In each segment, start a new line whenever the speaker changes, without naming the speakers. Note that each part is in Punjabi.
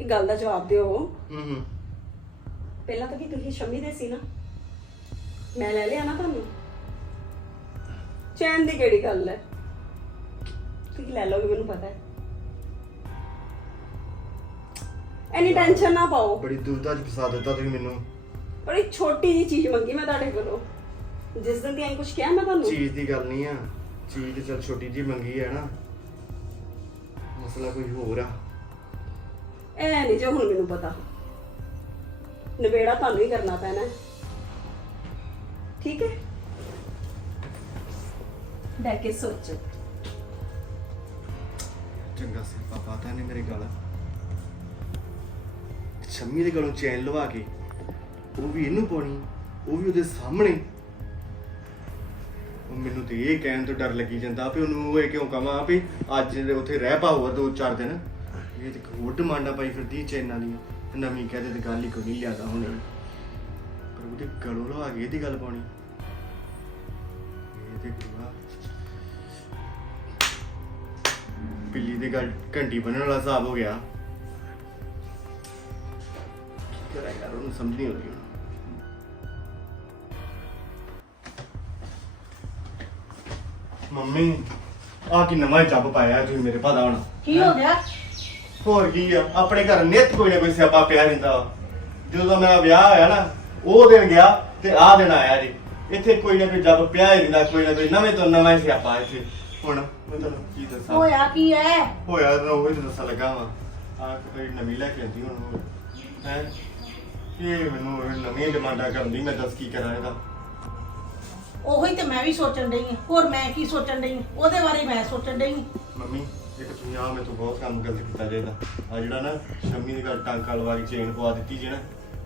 ਇਹ ਗੱਲ ਦਾ ਜਵਾਬ ਦਿਓ।
ਹੂੰ ਹੂੰ।
ਪਹਿਲਾਂ ਤਾਂ ਕੀ ਤੁਸੀਂ ਸ਼ਮੀ ਦੇ ਸੀ ਨਾ। ਮੈਂ ਲੈ ਲਿਆ ਨਾ ਤੁਹਾਨੂੰ। ਚੈਨ ਦੀ ਕਿਹੜੀ ਗੱਲ ਹੈ? ਤੁਸੀਂ ਲੈ ਲਓਗੇ ਮੈਨੂੰ ਪਤਾ ਹੈ। ਐਨੀ ਟੈਨਸ਼ਨ ਨਾ ਪਾਓ।
ਬੜੀ ਦੁਵਿਧਾ ਚ ਫਸਾ ਦਿੱਤਾ ਤੁਸੀਂ ਮੈਨੂੰ।
ਬੜੀ ਛੋਟੀ ਜੀ ਚੀਜ਼ ਮੰਗੀ ਮੈਂ ਤੁਹਾਡੇ ਕੋਲੋਂ। ਜਿਸ ਦਿਨ ਦੀ ਐਂ ਕੁਝ ਕਿਹਾ ਮੈਂ ਤੁਹਾਨੂੰ?
ਚੀਜ਼ ਦੀ ਗੱਲ ਨਹੀਂ ਆ। ਚੀਜ਼ ਤੇ ਚਲ ਛੋਟੀ ਜੀ ਮੰਗੀ ਹੈ ਨਾ। ਮਸਲਾ ਕੋਈ ਹੋਰ ਆ।
ਐ ਨਹੀਂ ਜੋ ਹੁਣ ਮੈਨੂੰ ਪਤਾ। ਨਵੇੜਾ ਤੁਹਾਨੂੰ ਹੀ ਕਰਨਾ ਪੈਣਾ। ਹੈ। ਠੀਕ ਹੈ ਬੈ ਕੇ ਸੋਚੋ।
ਚੰਗਾ ਸੀ, ਪਾਪਾ ਤਾਂ ਨਹੀਂ ਮੇਰੀ ਗੱਲ। ਸ਼ੰਮੀ ਦੇ ਗਲੋਂ ਚੈਨ ਲਵਾ ਕੇ, ਉਹ ਵੀ ਇਹਨੂੰ ਪਾਉਣੀ, ਉਹ ਵੀ ਉਹਦੇ ਸਾਹਮਣੇ। ਉਹ ਮੈਨੂੰ ਤੇ ਇਹ ਕਹਿਣ ਤੋਂ ਡਰ ਲੱਗੀ ਜਾਂਦਾ ਵੀ ਉਹਨੂੰ ਇਹ ਕਿਉਂ ਕਵਾਂ ਵੀ ਅੱਜ ਉੱਥੇ ਰਹਿ ਪਾਊਗਾ ਦੋ ਚਾਰ ਦਿਨ। ਇਹ ਤੇ ਹੋਰ ਡਿਮਾਂਡਾਂ ਪਾਈ ਫਿਰਦੀ ਚੈਨਾਂ ਦੀਆਂ ਨਵੀਂ ਕਹਦੇ ਤੇ ਗੱਲ ਹੀ ਕੋਈ ਨਹੀਂ ਲਿਆਦਾ ਹੁਣ। ਪਰ ਉਹਦੇ ਗਲੋਂ ਲਵਾ ਕੇ ਇਹਦੀ ਗੱਲ ਪਾਉਣੀ। ਇਹ ਤੇ ਗੁਰੂਆ। ਬਿੱਲੀ ਦੇ ਗੱਲ ਘੰਟੀ ਬੰਨਣ ਵਾਲਾ ਹਿਸਾਬ ਹੋ ਗਿਆ। ਕੀ ਕਰਾਂ ਯਾਰ, ਉਹਨੂੰ ਸਮਝ ਨਹੀਂ ਆਉਂਦੀ। ਮੰਮੀ ਆ ਕੀ ਨਵਾਂ ਜੱਬ ਪਾਇਆ ਤੁਸੀਂ ਮੇਰੇ ਭਾਦਾ ਹੁਣ?
ਕੀ ਹੋ ਗਿਆ?
ਹੋਰ ਕੀ ਆ? ਆਪਣੇ ਘਰ ਨਿੱਤ ਕੋਈ ਨਾ ਕੋਈ ਸਿਆਪਾ ਪਿਆ ਰਹਿੰਦਾ ਵਾ। ਜਦੋਂ ਦਾ ਮੇਰਾ ਵਿਆਹ ਹੋਇਆ ਨਾ ਉਹ ਦਿਨ ਗਿਆ ਤੇ ਆਹ ਦਿਨ ਆਇਆ ਜੀ। ਇੱਥੇ ਕੋਈ ਨਾ ਕੋਈ ਜੱਬ ਪਿਆ ਹੀ ਰਹਿੰਦਾ ਕੋਈ ਨਾ ਕੋਈ ਨਵੇਂ ਤੋਂ ਨਵਾਂ ਹੀ ਸਿਆਪਾ ਇੱਥੇ। ਹੁਣ ਮੈਂ ਤੁਹਾਨੂੰ ਕੀ ਦੱਸਾਂ?
ਹੋਇਆ ਕੀ ਹੈ
ਹੋਇਆ ਤਾਂ ਉਹ ਹੀ ਦੱਸਣ ਲੱਗਾ ਵਾ। ਆ ਕੋਈ ਨਵੀਂ ਲੈ ਕੇ ਆਂਦੀ ਹੁਣ ਹੈ? ਇਹ ਮੈਨੂੰ ਇਹ ਨਵੀਂ ਡਿਮਾਂਡਾਂ ਕਰਦੀ ਮੈਂ ਦੱਸ ਕੀ ਕਰਾਂ ਇਹਦਾ?
ਉਹੀ ਤੇ ਮੈਂ ਵੀ ਸੋਚਣ ਡਈ ਹਾਂ ਹੋਰ ਮੈਂ ਕੀ ਸੋਚਣ ਡਈ ਹਾਂ ਉਹਦੇ ਬਾਰੇ ਮੈਂ ਸੋਚਣ ਡਈ ਹਾਂ
ਮੰਮੀ ਇੱਕ ਤੁਸੀਂ ਆ ਤੋਂ ਬਹੁਤ ਕੰਮ ਗਲਤ ਕੀਤਾ ਜੇ ਆ ਜਿਹੜਾ ਨਾ ਸ਼ੰਮੀ ਦੀ ਗੱਲ ਟਾਂਕਾ ਲਵਾਰੀ ਚੇਨ ਪਵਾ ਦਿੱਤੀ ਜੇ ਨਾ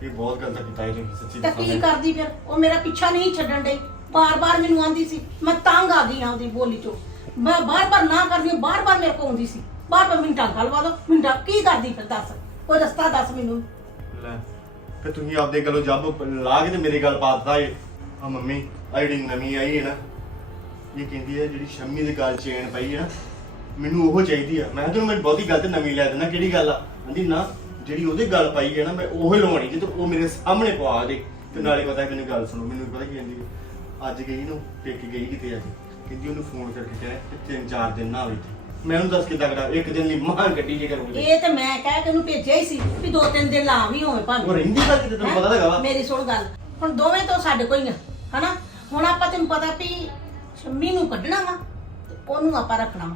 ਇਹ ਬਹੁਤ ਗਲਤ ਕੀਤਾ ਇਹ ਤੁਸੀਂ ਸੱਚੀ
ਤਾਂ ਕੀ। ਕਰਦੀ ਫਿਰ? ਉਹ ਮੇਰਾ ਪਿੱਛਾ ਨਹੀਂ ਛੱਡਣ ਡਈ। ਬਾਰ-ਬਾਰ ਮੈਨੂੰ ਆਂਦੀ ਸੀ ਮੈਂ ਤੰਗ ਆ ਗਈ ਆਂ ਉਹਦੀ ਬੋਲੀ ਚੋਂ। ਮੈਂ ਬਾਰ-ਬਾਰ ਨਾ ਕਰਦੀ ਬਾਰ-ਬਾਰ ਮੇਰੇ ਕੋਲ ਆਉਂਦੀ ਸੀ। ਬਾਰ-ਬਾਰ ਮੈਨੂੰ ਟਾਂਕਾ ਲਵਾ ਦੋ ਮੈਨੂੰ ਟਾਂ- ਕੀ ਕਰਦੀ ਫਿਰ ਦੱਸ? ਕੋਈ ਰਸਤਾ ਦੱਸ ਮੈਨੂੰ।
ਲੈ ਫਿਰ ਤੁਸੀਂ ਆਪਦੇ ਗਲੋਂ ਜੱਬ ਲਾ ਕੇ ਤੇ ਮੇਰੇ ਗੱਲ ਪਾ ਦਿੱਤਾ ਏ ਆ ਮੰਮੀ ਆ ਜਿਹੜੀ ਨਵੀਂ ਆਈ ਹੈ ਨਾ ਇਹ ਕਹਿੰਦੀ ਹੈ ਜਿਹੜੀ ਸ਼ੰਮੀ ਦੇ ਗੱਲ ਚੇਨ ਪਈ ਹੈ ਨਾ ਮੈਨੂੰ ਉਹ ਚਾਹੀਦੀ ਆ। ਮੈਂ ਕਿਹਾ ਤੈਨੂੰ ਮੈਂ ਬਹੁਤੀ ਗੱਲ ਤੇ ਨਵੀਂ ਲੈ ਦੇਣਾ ਕਿਹੜੀ ਗੱਲ ਆ? ਕਹਿੰਦੀ ਨਾ ਜਿਹੜੀ ਉਹਦੇ ਗੱਲ ਪਾਈ ਹੈ ਨਾ ਮੈਂ ਉਹ ਹੀ ਲਵਾਉਣੀ ਜੇ ਤੇ ਉਹ ਮੇਰੇ ਸਾਹਮਣੇ ਪਵਾ ਦੇ। ਤੇ ਨਾਲੇ ਪਤਾ ਮੈਨੂੰ ਗੱਲ ਸੁਣੋ ਮੈਨੂੰ ਪਤਾ ਕੀ ਕਹਿੰਦੀ ਹੈ? ਅੱਜ ਗਈ ਨੂੰ ਟੇਕ ਗਈ ਕਿਤੇ ਅੱਜ? ਕਹਿੰਦੀ ਉਹਨੂੰ ਫੋਨ ਕਰਕੇ ਕਹਿ ਕਿ ਤਿੰਨ ਚਾਰ ਦਿਨ ਨਾ ਇੱਥੇ। ਮੈਂ ਉਹਨੂੰ ਦੱਸ ਕਿੱਦਾਂ ਕਰਾਂ ਇੱਕ ਦਿਨ ਲਈ ਮਾਂ ਗੱਡੀ ਜੇ ਕਰੂੰਗੀ।
ਇਹ ਤੇ ਮੈਂ ਕਹਿ ਕੇ ਉਹਨੂੰ ਭੇਜਿਆ ਹੀ ਸੀ ਵੀ ਦੋ ਤਿੰਨ ਦਿਨ ਲਾ ਵੀ ਹੋਵੇ ਭਾਵੇਂ।
ਉਹ ਰਹਿੰਦੀ ਤਾਂ ਕਿਤੇ ਤੈਨੂੰ ਪਤਾ ਲੱਗਾ ਵਾ
ਮੇਰੀ ਸੁਣ ਗੱਲ। ਹੁਣ ਦੋਵੇਂ ਤੋਂ ਸਾਡੇ ਕੋਈ ਆ ਹਨਾ? ਹੁਣ ਆਪਾਂ ਤੈਨੂੰ ਪਤਾ ਵੀ ਸ਼ੰਮੀ ਨੂੰ ਕੱਢਣਾ ਵਾ ਤੇ ਉਹਨੂੰ ਆਪਾਂ ਰੱਖਣਾ ਵਾ।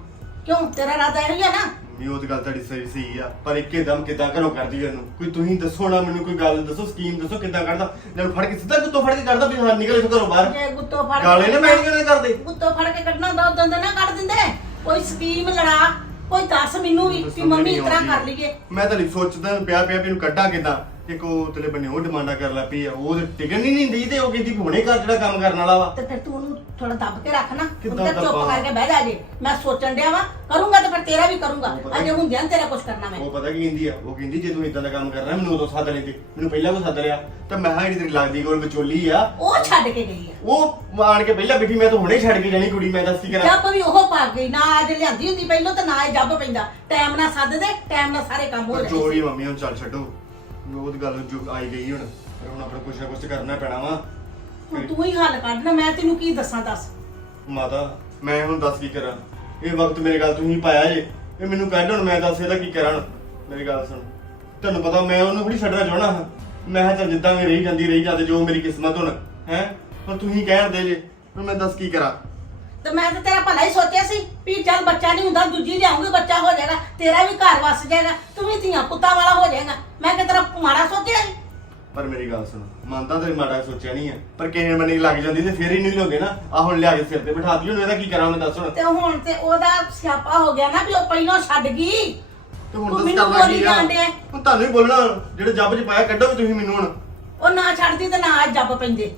ਕਿਉਂ? ਤੇਰਾ ਇਰਾਦਾ ਇਹੋ ਹੀ ਆ ਨਾ?
ਵੀ ਉਹ ਤਾਂ ਗੱਲ ਤੁਹਾਡੀ ਸਹੀ ਸਹੀ ਆ ਪਰ ਇੱਕੇ ਦਮ ਕਿਦਾਂ ਘਰੋਂ ਕਰਦੀ ਉਹਨੂੰ ਕੋਈ ਤੁਸੀਂ ਦੱਸੋ ਨਾ ਮੈਨੂੰ ਕੋਈ ਗੱਲ ਦੱਸੋ ਸਕੀਮ ਦੱਸੋ ਕਿੱਦਾਂ ਕੱਢਦਾ ਜਦ ਫੜ ਕੇ ਸਿੱਧਾ ਕੁੱਤੋਂ ਫੜ ਕੇ ਕੱਢਦਾ ਵੀ ਹਾਂ ਨਿਕਲ ਇੱਥੋਂ ਘਰੋਂ ਬਾਹਰ।
ਜੇ ਗੁੱਤੋਂ ਫੜ
ਗਾਲੇ ਨੇ ਮੈਂ ਕਿਉਂ ਕਰਦੇ।
ਗੁੱਤੋਂ ਫੜ ਕੇ ਕੱਢਣਾ ਹੁੰਦਾ ਉਦੋਂ ਦੇ ਨਾ ਕੱਢ ਦਿੰਦੇ। ਕੋਈ ਸਕੀਮ ਲੜਾ ਕੋਈ ਦੱਸ ਮੈਨੂੰ ਵੀ ਵੀ ਮੰਮੀ ਇਸ ਤਰ੍ਹਾਂ ਕਰ ਲਈਏ।
ਮੈਂ ਤਾਂ ਨਹੀਂ ਸੋਚਦਾ ਪਿਆ ਪਿਆ ਵੀ ਇਹਨੂੰ ਕੱਢਾਂ ਕਿੱਦਾਂ। ਇੱਕ ਉਹ ਤੇਲੇ ਬੰਨੇ ਉਹ ਡਿਮਾਂਡਾਂ ਕਰ ਲੱਗ ਪਈ ਆ ਉਹ ਤੇ ਟਿਕਣ ਹੀ ਨਹੀਂ ਦੀ ਤੇ ਉਹ ਕਹਿੰਦੀ ਹੁਣੇ ਕਰ ਜਿਹੜਾ ਕੰਮ ਕਰਨ ਵਾਲਾ ਵਾ।
ਤੇ ਫਿਰ ਤੂੰ ਉਹਨੂੰ ਥੋੜਾ ਦੱਬ ਕੇ ਰੱਖ ਨਾ
ਕਿੱਦਾਂ
ਤੇ ਚੁੱਪ
ਦੱਬਾਂ?
ਕਰਕੇ ਬਹਿ ਜਾ ਜੇ। ਮੈਂ ਸੋਚਣ ਡਿਆ ਵਾ ਕਰੂੰਗਾ ਤੇ ਫਿਰ ਤੇਰਾ ਵੀ ਕਰੂੰਗਾ।
ਉਹ ਪਤਾ
ਅਜੇ ਹੁੰਦਿਆਂ ਨੀ ਤੇਰਾ ਕੁਝ ਕਰਨਾ ਮੈਂ।
ਉਹ ਪਤਾ ਕੀ ਕਹਿੰਦੀ ਆ? ਉਹ ਕਹਿੰਦੀ ਜੇ ਤੂੰ ਇਦਾਂ ਦਾ ਕੰਮ ਕਰਨਾ ਮੈਨੂੰ ਉਦੋਂ ਸੱਦ ਲੈਂਦੀ ਮੈਨੂੰ ਪਹਿਲਾਂ ਕੋ ਸੱਦ ਲਿਆ। ਤਾਂ ਮੈਂ ਹਾਂ ਜਿਹੜੀ ਤੇਰੀ ਲੱਗਦੀ ਕੋਲ ਵਿਚੋਲੀ ਆ
ਉਹ ਛੱਡ ਕੇ ਗਈ ਆ।
ਉਹ ਆਣ ਕੇ ਪਹਿਲਾਂ ਬੈਠੀ ਮੈਂ ਤਾਂ ਹੁਣੇ ਛੱਡ ਕੇ ਜਾਣੀ ਕੁੜੀ ਮੈਂ ਦੱਸ ਕੀ ਕਰਾਂ?
ਜੱਬ ਵੀ ਉਹ ਪਾ ਗਈ ਨਾ ਅੱਜ ਲਿਆਂਦੀ ਹੁੰਦੀ ਪਹਿਲੋਂ ਤੇ ਨਾ ਇਹ ਜੱਬ ਪੈਂਦਾ। ਟਾਈਮ ਨਾਲ ਸੱਦ ਦੇ ਟਾਈਮ ਨਾਲ ਸਾਰੇ ਕੰਮ ਹੋ
ਪਰ
ਜਾਣੇ।
ਜੋੜੀ ਮੰਮੀ ਹੁਣ ਚੱਲ ਛੱਡੋ। ਉਹ ਤਾਂ ਗੱਲ ਜੋ ਆਈ ਗਈ ਹੁਣ ਫਿਰ ਹੁਣ ਆਪਣਾ ਕੁਛ ਨਾ ਕੁਛ ਕਰਨਾ ਪੈਣਾ ਵਾ।
ਹੁਣ ਤੂੰ ਹੀ ਹੱਲ ਕੱਢਣਾ ਮੈਂ ਤੈਨੂੰ ਕੀ ਦੱਸਾਂ ਦੱਸ।
ਮਾਤਾ ਮੈਂ ਹੁਣ ਦੱਸ ਕੀ ਕਰਾਂ। ਇਹ ਵਕਤ ਮੇਰੇ ਗੱਲ ਤੁਸੀਂ ਪਾਇਆ ਜੇ। ਇਹ ਮੈਨੂੰ ਕੱਢ ਹੁਣ ਮੈਂ ਦੱਸ ਇਹਦਾ ਕੀ ਕਰਾਂ? ਮੇਰੀ ਗੱਲ ਸੁਣ। ਤੁਹਾਨੂੰ ਪਤਾ ਮੈਂ ਉਹਨੂੰ ਥੋੜੀ ਛੱਡਣਾ ਚਾਹਣਾ ਹਾਂ। ਮੈਂ ਕਿਹਾ ਚੱਲ ਜਿੱਦਾਂ ਵੀ ਰਹੀ ਜਾਂਦੀ ਰਹੀ ਜਾਂਦੇ ਜੋ ਮੇਰੀ ਕਿਸਮਤ ਹੁਣ ਹੈ? ਪਰ ਤੁਸੀਂ ਕਹਿਣ ਦੇ ਜੇ। ਹੁਣ ਮੈਂ ਦੱਸ ਕੀ ਕਰਾਂ।
ਤੇ ਮੈਂ ਤਾਂ ਤੇਰਾ ਭਲਾ ਹੀ ਸੋਚਿਆ ਸੀ ਵੀ ਚੱਲ ਬੱਚਾ ਨਹੀਂ ਹੁੰਦਾ ਦੂਜੀ ਲਿਆਉਂਗੀ ਬੱਚਾ ਹੋ ਜਾਏਗਾ ਤੇਰਾ ਵੀ ਘਰ ਵਸ ਜਾਏਗਾ ਤੂੰ ਵੀ ਧੀਆਂ ਪੁੱਤਾਂ ਵਾਲਾ ਹੋ ਜਾਏਗਾ। ਮੈਂ ਕਿ ਤੇਰਾ ਮਾੜਾ ਸੋਚਿਆ ਸੀ।
ਪਰ ਮੇਰੀ ਗੱਲ ਸੁਣ ਮੰਨਦਾ ਤੇ ਮਾੜਾ ਸੋਚਿਆ ਨਹੀਂ ਹੈ ਪਰ ਕਿਸੇ ਮਨੇ ਲੱਗ ਜਾਂਦੀ ਤੇ ਫੇਰ ਹੀ ਨਹੀਂ ਲੋਗੇ ਨਾ। ਆ ਹੁਣ ਲਿਆ ਕੇ ਸਿਰ ਤੇ ਬਿਠਾ ਦਿਓ ਇਹਦਾ ਕੀ ਕਰਾਂ ਮੈਂ ਦੱਸ ਹੁਣ।
ਤੇ ਹੁਣ ਤੇ ਉਹਦਾ ਸਿਆਪਾ ਹੋ ਗਿਆ ਨਾ ਵੀ ਉਹ ਪਹਿਲਾਂ ਛੱਡ ਗਈ।
ਤੇ ਹੁਣ
ਤੂੰ
ਦੱਸ
ਮੈਨੂੰ
ਕਰਨਾ
ਬੋਲੀ
ਕੀ ਆ?
ਜਾਂਦੇ।
ਹੁਣ ਤੁਹਾਨੂੰ ਹੀ ਬੋਲਣਾ ਜਿਹੜੇ ਜੱਬ ਚ ਪਾਇਆ ਕੱਢੋ ਵੀ ਤੁਸੀਂ ਮੈਨੂੰ ਹੁਣ।
ਉਹ ਨਾ ਛੱਡਦੀ ਤੇ ਨਾ ਅੱਜ ਜੱਬ ਪੈਂਦੇ।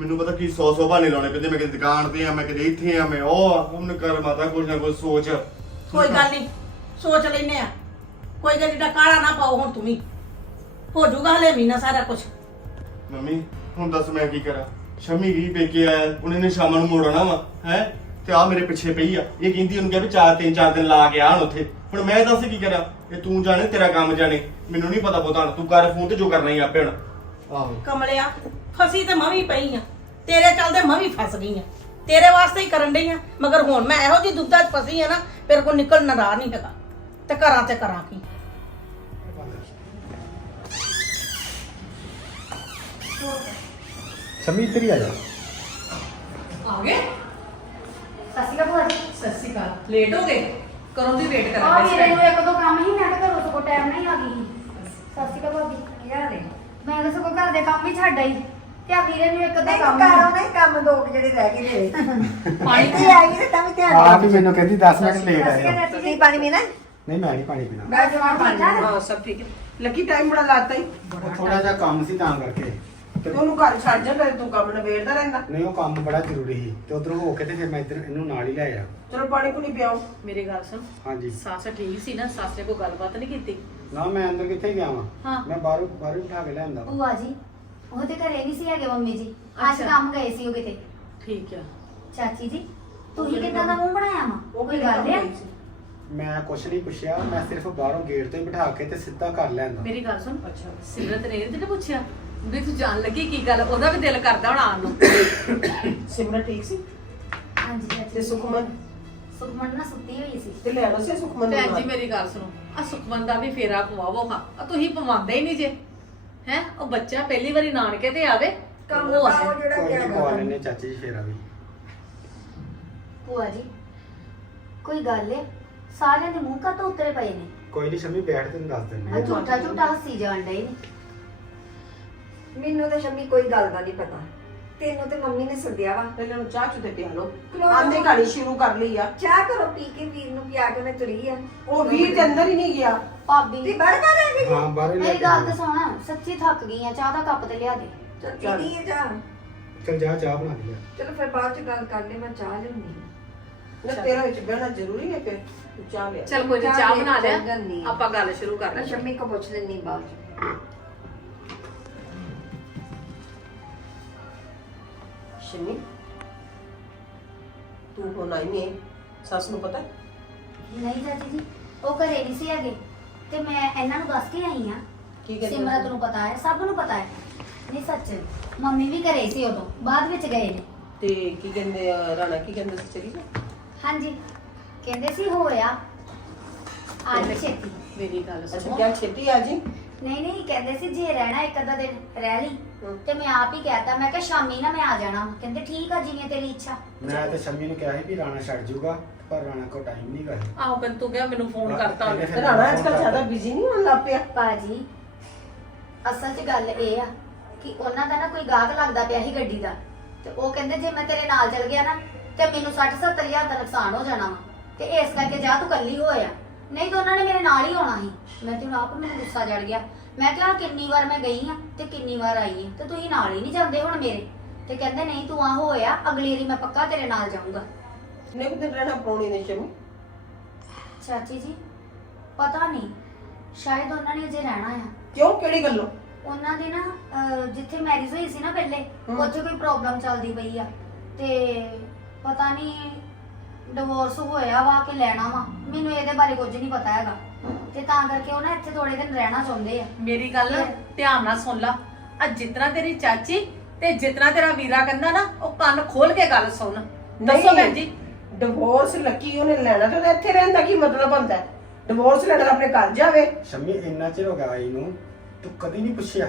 ਮੈਨੂੰ ਪਤਾ ਕੀ 100 100 ਬਹਾਨੇ ਲਾਉਣੇ ਪੈਂਦੇ ਮੈਂ ਕਿਤੇ ਦੁਕਾਨ ਤੇ ਆ ਮੈਂ ਕਿਤੇ ਇੱਥੇ ਆ ਮੈਂ ਉਹ ਆ ਹੁਣ ਕਰ ਮਾਤਾ ਕੁਝ ਨਾ ਕੁਝ ਸੋਚ।
ਕੋਈ ਗੱਲ ਨਹੀਂ ਸੋਚ ਲੈਨੇ ਆ। ਕੋਈ ਗੱਲ ਜਿਹੜਾ ਕਾਲਾ ਨਾ ਪਾਓ ਹੁਣ ਤੂੰ ਵੀ। ਹੋ ਜਾਊਗਾ ਹਲੇ ਮਹੀਨਾ ਸਾਰਾ ਕੁਝ
ਮੰਮੀ ਹੁਣ ਦੱਸ ਮੈਂ ਕੀ ਕਰਾਂ? ਸ਼ਮੀ ਗਈ ਪੇਕੇ ਆਇਆ ਉਹਨੇ ਨੇ ਸ਼ਾਮਾਂ ਨੂੰ ਮੋੜਨਾ ਵਾ ਹੈ? ਤੇ ਆ ਮੇਰੇ ਪਿੱਛੇ ਪਈ ਆ। ਇਹ ਕਹਿੰਦੀ ਉਹਨੂੰ ਕਿਹਾ ਵੀ ਚਾਰ ਤਿੰਨ ਚਾਰ ਦਿਨ ਲਾ ਕੇ ਆਣ ਉੱਥੇ। ਹੁਣ ਮੈਂ ਦੱਸ ਕੀ ਕਰਾਂ? ਇਹ ਤੂੰ ਜਾਣੇ ਤੇਰਾ ਕੰਮ ਜਾਣੇ। ਮੈਨੂੰ ਨਹੀਂ ਪਤਾ ਬੋਤਾਂ ਤੂੰ ਕਰ ਫੋਨ ਤੇ ਜੋ ਕਰਨਾ ਹੀ ਆਪੇ ਹੁਣ ਆਹੋ।
ਕਮਲਿਆ ਫਸੀ ਤੇ ਮੈਂ ਵੀ ਪਈ ਆ। ਤੇਰੇ ਚੱਲਦੇ ਮੈਂ ਵੀ ਫਸ ਗਈ ਆ। ਤੇਰੇ ਵਾਸਤੇ ਹੀ ਕਰਨ ਡਈ ਆ। ਮਗਰ ਹੁਣ ਮੈਂ ਇਹੋ ਜਿਹੀ ਦੁੱਧਾਂ 'ਚ ਫਸੀ ਆ ਨਾ ਮੇਰੇ ਕੋਲ ਨਿਕਲਣ ਦਾ ਰਾਹ ਨਹੀਂ ਹੈਗਾ। ਤੇ ਕਰਾਂ ਤੇ ਕਰਾਂ ਕੀ?
ਸ਼ਮੀ ਆ ਜਾ।
ਆ ਗਏ?
ਅਕਾਲ ਭੂਆ ਜੀ
ਸਤਿ ਸ਼੍ਰੀ ਅਕਾਲ। ਲੇਟ ਹੋ ਗਏ? ਕਰੋ ਦੀ ਵੇਟ
ਆ
ਕਰਾਂ
ਵੀਰੇ ਨੂੰ ਇੱਕ ਦੋ ਕੰਮ ਹੀ ਮੈਂ ਤਾਂ ਘਰੋਂ ਸਗੋਂ ਟਾਈਮ ਨਹੀਂ ਆ ਗਈ ਸ਼੍ਰੀ ਅਕਾਲ ਭਾਬੀ। ਕੀ ਹਾਲ ਹੈ? ਮੈਂ ਤਾਂ ਸਗੋਂ ਘਰ ਦੇ ਕੰਮ ਹੀ ਛੱਡ ਆਈ। ਤੇ ਆ ਵੀਰੇ ਨੂੰ ਇੱਕ ਦੋ
ਨਹੀਂ
ਕੰਮ
ਕਾਰੋਂ ਨਹੀਂ ਕੰਮ ਦੋ ਕੁ ਜਿਹੜੇ ਰਹਿ ਗਏ ਨੇ
ਪਾਣੀ
ਇੱਥੇ ਆਈ ਤੇ ਤਾਂ ਵੀ ਧਿਆਨ
ਆਪ ਹੀ ਮੈਨੂੰ ਕਹਿੰਦੀ 10 ਮਿੰਟ ਲੇਟ
ਸਤਿ ਸ਼੍ਰੀ
ਆਇਆ
ਅਕਾਲ
ਤੁਸੀਂ। ਪਾਣੀ ਪੀਣਾ?
ਨਹੀਂ ਮੈਂ ਨਹੀਂ ਪਾਣੀ ਪੀਣਾ।
ਮੈਂ ਜਵਾਨ ਪਾਣੀ
ਹਾਂ ਸਭ ਠੀਕ ਹੈ। ਲੱਕੀ ਟਾਈਮ ਬੜਾ ਲਾਤਾ ਹੀ।
ਥੋੜਾ ਜਿਹਾ ਕੰਮ ਸੀ ਤਾਂ ਕਰਕੇ। ਤੇ
ਉਹਨੂੰ ਘਰ ਛੱਡ ਜਾ ਫਿਰ ਤੂੰ ਕੰਮ ਨਵੇੜਦਾ ਰਹਿੰਦਾ।
ਨਹੀਂ ਉਹ ਕੰਮ ਬੜਾ ਜ਼ਰੂਰੀ ਸੀ। ਤੇ ਉਧਰੋਂ ਹੋ ਕੇ ਤੇ ਫਿਰ ਮੈਂ ਇੱਧਰ ਇਹਨੂੰ ਨਾਲ ਹੀ ਲੈ ਆਇਆ।
ਚਲੋ ਪਾਣੀ ਪੂਣੀ ਪਿਆਓ।
ਮੇਰੀ ਗੱਲ ਸੁਣ।
ਹਾਂਜੀ।
ਸੱਸ ਠੀਕ ਸੀ ਨਾ ਸੱਸ ਨੇ ਕੋਈ ਗੱਲਬਾਤ ਨਹੀਂ ਕੀਤੀ?
ਨਾ ਮੈਂ ਅੰਦਰ ਕਿੱਥੇ ਗਿਆ ਵਾਂ?
ਹਾਂ।
ਮੈਂ ਬਾਹਰੋਂ ਬਾਹਰੋਂ ਬਿਠਾ ਕੇ ਲਿਆਂਦਾ ਵਾ।
ਭੂਆ ਜੀ ਉਹ ਤੇ ਘਰੇ ਨਹੀਂ ਸੀ ਹੈਗੇ ਮੰਮੀ ਜੀ। ਅੱਜ
ਅੱਛਾ।
ਕੰਮ ਗਏ ਸੀ ਉਹ ਕਿਤੇ।
ਠੀਕ ਆ।
ਚਾਚੀ ਜੀ ਤੁਸੀਂ ਕਿੱਦਾਂ ਦਾ ਮੂੰਹ ਬਣਾਇਆ ਵਾ?
ਉਹ
ਕੋਈ ਗੱਲ ਹੈ
ਗਈ ਸੀ?
ਮੈਂ ਕੁਛ ਨਹੀਂ ਪੁੱਛਿਆ ਮੈਂ ਸਿਰਫ ਬਾਹਰੋਂ ਗੇਟ ਤੋਂ ਹੀ ਬਿਠਾ ਕੇ ਤੇ ਸਿੱਧਾ ਕਰ ਲਿਆਂਦਾ
ਮੇਰੀ ਗੱਲ ਸੁਣ।
ਅੱਛਾ
ਸਿਮਰਤ ਨੇ ਇਹਦੇ ਤੇ ਪੁੱਛਿਆ? ਵੀ ਤੂੰ ਜਾਣ ਲੱਗੀ ਕੀ ਗੱਲ? ਉਹਦਾ ਵੀ ਦਿਲ ਕਰਦਾ ਹੁਣ ਆਉਣ ਨੂੰ।
ਸਿਮਰਨ ਠੀਕ ਸੀ?
ਹਾਂਜੀ
ਤੇ
ਚਾਚੀ
ਸੁਖਮਨ?
ਸੁਖਮਨ ਨਾ ਸੁੱਤੀ ਹੋਈ ਸੀ।
ਤੇ ਲੈ ਆਉਣਾ ਸੀ ਸੁਖਮਨ ਨੂੰ
ਭੈਣ ਜੀ
ਨਾਲ।
ਮੇਰੀ ਗੱਲ ਸੁਣੋ। ਆ ਸੁਖਮਨ ਦਾ ਵੀ ਫੇਰਾ ਪਵਾਵੋ ਹਾਂ। ਆ ਤੁਸੀਂ ਪਵਾਉਂਦੇ ਹੀ ਨਹੀਂ ਜੇ। ਹੈ? ਉਹ ਬੱਚਾ ਪਹਿਲੀ ਵਾਰੀ ਨਾਨਕੇ ਤੇ ਆਵੇ
ਕੰਮ
ਉਹ
ਕਾਓ
ਆਵੇ
ਜਿਹੜਾ
ਕੋਈ
ਕਿਹਾ
ਨਹੀਂ ਪਵਾ ਲੈਣੇ ਚਾਚੀ ਜੀ ਫੇਰ ਆ ਵੀ।
ਭੂਆ ਜੀ ਕੋਈ ਗੱਲ ਹੈ ਸਾਰਿਆਂ ਦੇ ਮੂੰਹ ਕਾ ਤੋਂ ਉਤਰੇ ਪਏ ਨੇ।
ਕੋਈ ਨਹੀਂ ਸ਼ਮੀ ਬੈਠ ਤੈਨੂੰ ਦੱਸ
ਆ
ਦਿੰਦੇ
ਝੂਠਾ ਝੂਠਾ ਹੱਸੀ ਜਾਣ ਡਏ ਨੇ।
ਮੈਨੂੰ ਤਾਂ ਸ਼ਮੀ ਕੋਈ ਗੱਲ ਦਾ ਨਹੀਂ ਪਤਾ। ਤੈਨੂੰ ਤੇ ਮੰਮੀ ਨੇ ਸੱਦਿਆ ਵਾ।
ਪਹਿਲਾਂ ਨੂੰ ਚਾਹ ਚੁ ਤੇ ਪਿਆ ਲੋ ਆਂਦੇ ਕਹਾਣੀ ਸ਼ੁਰੂ ਕਰ ਲਈ ਆ।
ਚਾਹ ਕਰੋ ਪੀ ਕੇ ਵੀਰ ਨੂੰ ਪਿਆ ਕੇ ਮੈਂ ਤੁਰੀ ਆ।
ਉਹ ਵੀਰ ਦੇ ਅੰਦਰ ਹੀ ਨਹੀਂ ਗਿਆ।
ਭਾਬੀ।
ਤੇ ਬਾਹਰ ਕਾ ਰਹਿ ਗਈ?
ਹਾਂ ਬਾਹਰੋਂ ਹੀ ਲੈ
ਮੇਰੀ
ਕੇ
ਗੱਲ ਤੇ। ਸੁਣ ਸੱਚੀ ਥੱਕ ਗਈ ਆ ਚਾਹ ਦਾ ਕੱਪ ਤੇ ਲਿਆ ਦੇ।
ਚੱਲ
ਜਾ ਚਾਹ ਬਣਾ ਦੇ ਲਿਆ
ਚਲੋ ਫਿਰ ਬਾਅਦ ਚ ਗੱਲ ਕਰ ਲਈ ਮੈਂ ਚਾਹ ਲਿਆਉਂਦੀ
ਨਾ ਤੇਰਾ ਵਿੱਚ ਬਹਿਣਾ ਜ਼ਰੂਰੀ ਹੈ ਫਿਰ ਤੂੰ ਚਾਹ ਲਿਆ।
ਚਲ ਕੋਈ ਨੀ,
ਚਾਹ
ਬਣਾ
ਚੱਲ
ਲਿਆ
ਜਾਂਦੀ ਆ।
ਆਪਾਂ ਗੱਲ ਸ਼ੁਰੂ ਕਰ
ਮੈਂ
ਲਈ
ਸ਼ਮੀ ਕੋ ਪੁੱਛ ਲੈਣੀ ਬਾਅਦ ਚ।
ਸ਼ਮੀ ਤੂੰ ਹੁਣ ਆਈ ਸੱਸ ਨੂੰ ਪਤਾ?
ਨਹੀਂ ਚਾਚੀ ਜੀ ਉਹ ਘਰੇ ਨਹੀਂ ਸੀ ਹੈਗੇ। ਤੇ ਮੈਂ ਇਹਨਾਂ ਨੂੰ ਦੱਸ ਕੇ ਆਈ ਆ
ਕੀ ਕਹਿੰਦੇ
ਸਿਮਰਤ ਨੂੰ? ਪਤਾ ਹੈ ਸਭ ਨੂੰ ਪਤਾ ਹੈ। ਨਹੀਂ ਸੱਚ ਮੰਮੀ ਵੀ ਘਰੇ ਸੀ ਉਦੋਂ ਬਾਅਦ ਵਿੱਚ ਗਏ ਨੇ।
ਤੇ ਕੀ ਕਹਿੰਦੇ ਆ, ਰਾਣਾ ਕੀ ਕਹਿੰਦੇ ਸੀ ਚਲੀ ਜਾ?
ਹਾਂਜੀ ਕਹਿੰਦੇ ਸੀ ਹੋਇਆ। ਅੱਜ ਛੇਤੀ।
ਮੇਰੀ ਗੱਲ
ਅੱਛਾ
ਸੁਣੋ
ਕਿਆ ਛੇਤੀ ਆ ਜੀ?
ਨਹੀਂ ਨਹੀਂ ਕਹਿੰਦੇ ਸੀ ਜੇ ਰਹਿਣਾ ਇੱਕ ਅੱਧਾ ਦਿਨ ਰਹਿ ਲਈ। ਤੇ ਮੈਂ ਆਪ ਹੀ ਕਹਿਤਾ ਮੈਂ ਕਿਹਾ ਸ਼ਾਮੀ ਨਾ ਮੈਂ ਆ ਜਾਣਾ। ਕਹਿੰਦੇ ਠੀਕ ਆ ਜਿਵੇਂ ਤੇਰੀ ਇੱਛਾ।
ਮੈਂ ਤੇ ਸ਼ਮੀ ਨੂੰ ਕਿਹਾ ਸੀ ਵੀ ਰਾਣਾ ਛੱਡ ਜਾਊਗਾ ਪਰ ਰਾਣਾ ਕੋ ਟਾਈਮ ਨਹੀਂ ਗਾ
ਆਹੋ ਪਰ ਤੂੰ ਕਿਹਾ ਮੈਨੂੰ ਫੋਨ ਕਰਤਾ ਉਹਨੇ।
ਤੇ ਰਾਣਾ ਅੱਜ ਕੱਲ੍ਹ ਜ਼ਿਆਦਾ ਬਿਜ਼ੀ ਨਹੀਂ ਹੋਣ ਲੱਗ ਪਿਆ।
ਬਾਜੀ ਅਸਲ 'ਚ ਗੱਲ ਇਹ ਆ ਕਿ ਉਹਨਾਂ ਦਾ ਨਾ ਕੋਈ ਗਾਹਕ ਲੱਗਦਾ ਪਿਆ ਸੀ ਗੱਡੀ ਦਾ। ਤੇ ਉਹ ਕਹਿੰਦੇ ਜੇ ਮੈਂ ਤੇਰੇ ਨਾਲ ਚੱਲ ਗਿਆ ਨਾ ਤੇ ਮੈਨੂੰ 60 70 ਹਜ਼ਾਰ ਦਾ ਨੁਕਸਾਨ ਹੋ ਜਾਣਾ ਵਾ। ਤੇ ਇਸ ਕਰਕੇ ਜਾ ਤੂੰ ਕੱਲੀ ਹੋਇਆ। ਨਹੀਂ ਤਾਂ ਉਹਨਾਂ ਨੇ ਮੇਰੇ ਨਾਲ ਹੀ ਆਉਣਾ ਸੀ। ਮੈਂ ਤੇ ਆਪ ਮੈਨੂੰ ਗੁੱਸਾ ਚੜ ਗਿਆ। ਮੈਂ ਕਿਹਾ ਕਿੰਨੀ ਵਾਰ ਮੈਂ ਗਈ ਆ ਤੇ ਕਿੰਨੀ ਵਾਰ ਆਈ ਆ ਤੇ ਤੁਸੀਂ ਨਾਲ ਹੀ ਨਹੀਂ ਜਾਂਦੇ ਹੁਣ ਮੇਰੇ। ਤੇ ਕਹਿੰਦੇ ਨਹੀਂ ਤੂੰ ਆ ਹੋਇਆ ਅਗਲੀ ਵਾਰੀ ਮੈਂ ਪੱਕਾ ਤੇਰੇ ਨਾਲ ਜਾਊਂਗਾ।
ਕਿੰਨੇ ਕੁ ਦਿਨ ਰਹਿਣਾ ਪਾਉਣੀ ਨੇ ਸ਼ਮੀ
ਚਾਚੀ ਜੀ ਪਤਾ ਨਹੀਂ ਸ਼ਾਇਦ ਉਹਨਾਂ ਨੇ ਅਜੇ ਰਹਿਣਾ ਆ।
ਕਿਉਂ? ਕਿਹੜੀ ਗੱਲੋਂ?
ਉਹਨਾਂ ਦੀ ਨਾ ਅਹ, ਜਿੱਥੇ ਮੈਰਿਜ ਹੋਈ ਸੀ ਨਾ ਪਹਿਲੇ
ਹਮ।
ਉੱਥੇ ਕੋਈ ਪ੍ਰੋਬਲਮ ਚੱਲਦੀ ਪਈ ਆ। ਤੇ ਪਤਾ ਨਹੀਂ ਡਿਵੋਰਸ ਹੋਇਆ ਵਾ ਕਿ ਲੈਣਾ ਵਾ। ਮੈਨੂੰ ਇਹਦੇ ਬਾਰੇ ਕੁਝ ਨਹੀਂ ਪਤਾ ਹੈਗਾ। ਤੇ ਤਾਂ ਕਰਕੇ ਉਹ ਨਾ ਇੱਥੇ ਥੋੜੇ ਦਿਨ ਰਹਿਣਾ ਚਾਹੁੰਦੇ ਆ।
ਮੇਰੀ ਗੱਲ ਧਿਆਨ ਨਾਲ ਸੁਣ ਲਾ। ਆ ਜਿਤਨਾ ਤੇਰੀ ਚਾਚੀ ਤੇ ਜਿਤਨਾ ਤੇਰਾ ਵੀਰਾ ਕਹਿੰਦਾ ਨਾ ਉਹ ਕੰਨ ਖੋਲ ਕੇ ਗੱਲ ਸੁਣ। ਦੱਸੋ ਭੈਣ ਜੀ।
ਡਿਵੋਰਸ ਲੱਕੀ ਉਹਨੇ ਲੈਣਾ ਤੇ ਉਹਦਾ ਇੱਥੇ ਰਹਿਣ ਦਾ ਕੀ ਮਤਲਬ ਹੁੰਦਾ ਡਿਵੋਰਸ ਲੈਣਾ ਤਾਂ ਆਪਣੇ ਘਰ ਜਾਵੇ।
ਸ਼ਮੀ ਇੰਨਾ ਚਿਰ ਹੋ ਗਿਆ ਆਈ ਨੂੰ। ਤੂੰ ਕਦੀ ਨਹੀਂ ਪੁੱਛਿਆ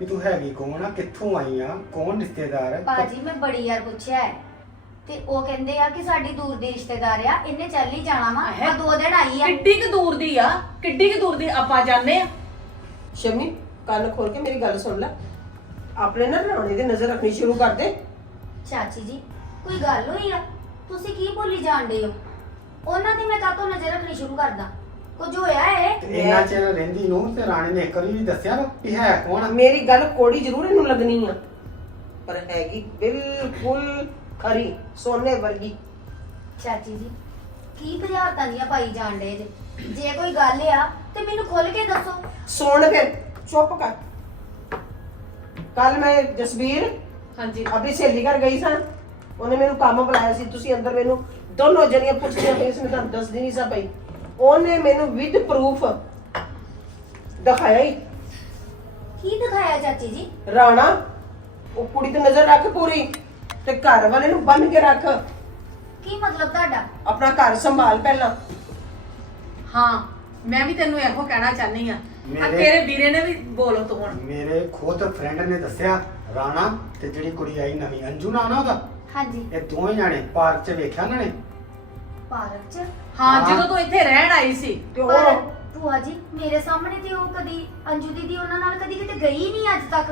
ਵੀ ਤੂੰ ਹੈਗੀ ਕੌਣ ਆ ਕਿੱਥੋਂ ਆਈ ਆ ਕੌਣ ਰਿਸ਼ਤੇਦਾਰ ਹੈ
ਬਾਜੀ ਮੈਂ ਬੜੀ ਵਾਰ ਪੁੱਛਿਆ ਹੈ। ਤੇ ਉਹ ਕਹਿੰਦੇ ਆ ਕਿ ਸਾਡੀ ਦੂਰ ਦੀ ਰਿਸ਼ਤੇਦਾਰ ਆ ਇਹਨੇ ਚੱਲ ਹੀ ਜਾਣਾ ਵਾ
ਹੈ।
ਆ ਦੋ ਦਿਨ ਆਈ ਆ।
ਕਿੱਡੀ ਕੁ ਦੂਰ ਦੀ ਆ ਕਿੱਡੀ ਕੁ ਦੂਰ ਦੀ ਆਪਾਂ ਜਾਣੇ ਆ।
ਸ਼ਮੀ ਕੰਨ ਖੋਲ ਕੇ ਮੇਰੀ ਗੱਲ ਸੁਣ ਲੈ। ਆਪਣੇ ਨਾ ਰਾਣੇ ਦੀ ਨਜ਼ਰ ਰੱਖਣੀ ਸ਼ੁਰੂ ਕਰ ਦੇ।
ਚਾਚੀ ਜੀ ਕੋਈ ਗੱਲ ਹੋਈ ਆ? ਤੁਸੀਂ ਕੀ ਭੁੱਲੀ ਜਾਂਦੇ ਹੋ? ਉਹਨਾਂ ਦੀ ਮੈਂ ਕਾਹਤੋਂ ਨਜ਼ਰ ਰੱਖਣੀ ਸ਼ੁਰੂ ਕਰਦਾ? ਕੁਝ ਹੋਇਆ ਏ?
ਇੰਨਾ ਚਿਰ ਰਹਿੰਦੀ ਨੂੰ ਤੇ ਰਾਣੇ ਨੇ ਇੱਕ ਵਾਰੀ ਵੀ ਦੱਸਿਆ ਵਾ ਵੀ ਹੈ ਕੌਣ?
ਮੇਰੀ ਗੱਲ ਕੋੜੀ ਜ਼ਰੂਰ ਇਹਨੂੰ ਲੱਗਣੀ ਆ। ਪਰ ਹੈਗੀ ਬਿਲਕੁਲ ਖਰੀ ਸੋਨੇ ਵਰਗੀ।
ਚਾਚੀ ਜੀ ਕੀ ਬੁਝਾਰਤਾਂ ਦੀਆਂ ਪਾਈ ਜਾਣ ਡੇ ਜੇ? ਜੇ ਕੋਈ ਗੱਲ ਆ ਤੇ ਮੈਨੂੰ ਖੁੱਲ ਕੇ ਦੱਸੋ।
ਸੁਣ ਫਿਰ ਚੁੱਪ ਕਰ। ਕੱਲ ਮੈਂ ਜਸਬੀਰ
ਹਾਂਜੀ।
ਆਪਣੀ ਸਹੇਲੀ ਘਰ ਗਈ ਸਾਂ। ਉਹਨੇ ਮੈਨੂੰ ਕੰਮ ਬੁਲਾਇਆ ਸੀ। ਤੁਸੀਂ ਅੰਦਰ ਮੈਨੂੰ ਦੋਨੋਂ ਜਣੀਆਂ ਪੁੱਛਦੀਆਂ ਪਈ ਸੀ। ਮੈਂ ਤੁਹਾਨੂੰ ਦੱਸਦੀ ਨਹੀਂ ਸਾਂ ਪਈ। ਉਹਨੇ ਮੈਨੂੰ ਵਿਦ ਪ੍ਰੂਫ ਦਿਖਾਇਆ ਹੀ।
ਕੀ ਦਿਖਾਇਆ ਚਾਚੀ ਜੀ?
ਰਾਣਾ ਉਹ ਕੁੜੀ ਤੇ ਨਜ਼ਰ ਰੱਖ ਪੂਰੀ। ਤੇ ਘਰ ਵਾਲੇ ਨੂੰ ਬੰਨ ਕੇ ਰੱਖ।
ਕੀ ਮਤਲਬ ਤੁਹਾਡਾ?
ਆਪਣਾ ਘਰ ਸੰਭਾਲ ਪਹਿਲਾਂ।
ਹਾਂ ਮੈਂ ਵੀ ਤੈਨੂੰ ਇਹੋ ਕਹਿਣਾ ਚਾਹਨੀ ਆ ਆ
ਮੇਰੇ-
ਤੇਰੇ ਵੀਰੇ ਨੇ ਵੀ ਬੋਲੋ ਤੂੰ ਹੁਣ।
ਮੇਰੇ ਖੁਦ ਫਰੈਂਡ ਨੇ ਦੱਸਿਆ ਰਾਣਾ ਤੇ ਜਿਹੜੀ ਕੁੜੀ ਆਈ ਨਵੀਂ ਅੰਜੂ ਨਾ ਨਾ ਉਹਦਾ?
ਹਾਂਜੀ।
ਇਹ ਦੋਵੇਂ ਜਾਣੇ ਪਾਰਕ 'ਚ ਵੇਖਿਆ ਉਹਨਾਂ ਨੇ?
ਪਾਰਕ 'ਚ?
ਹਾਂ
ਹਾਂ।
ਜਦੋਂ ਤੂੰ ਇੱਥੇ ਰਹਿਣ ਆਈ ਸੀ।
ਤੇ
ਪਰ
ਉਹ
ਭੂਆ ਜੀ ਮੇਰੇ ਸਾਹਮਣੇ ਤੇ ਉਹ ਕਦੀ ਅੰਜੂ ਦੀਦੀ ਉਹਨਾਂ ਨਾਲ ਕਦੀ ਕਿਤੇ ਗਈ ਨਹੀਂ ਅੱਜ ਤੱਕ?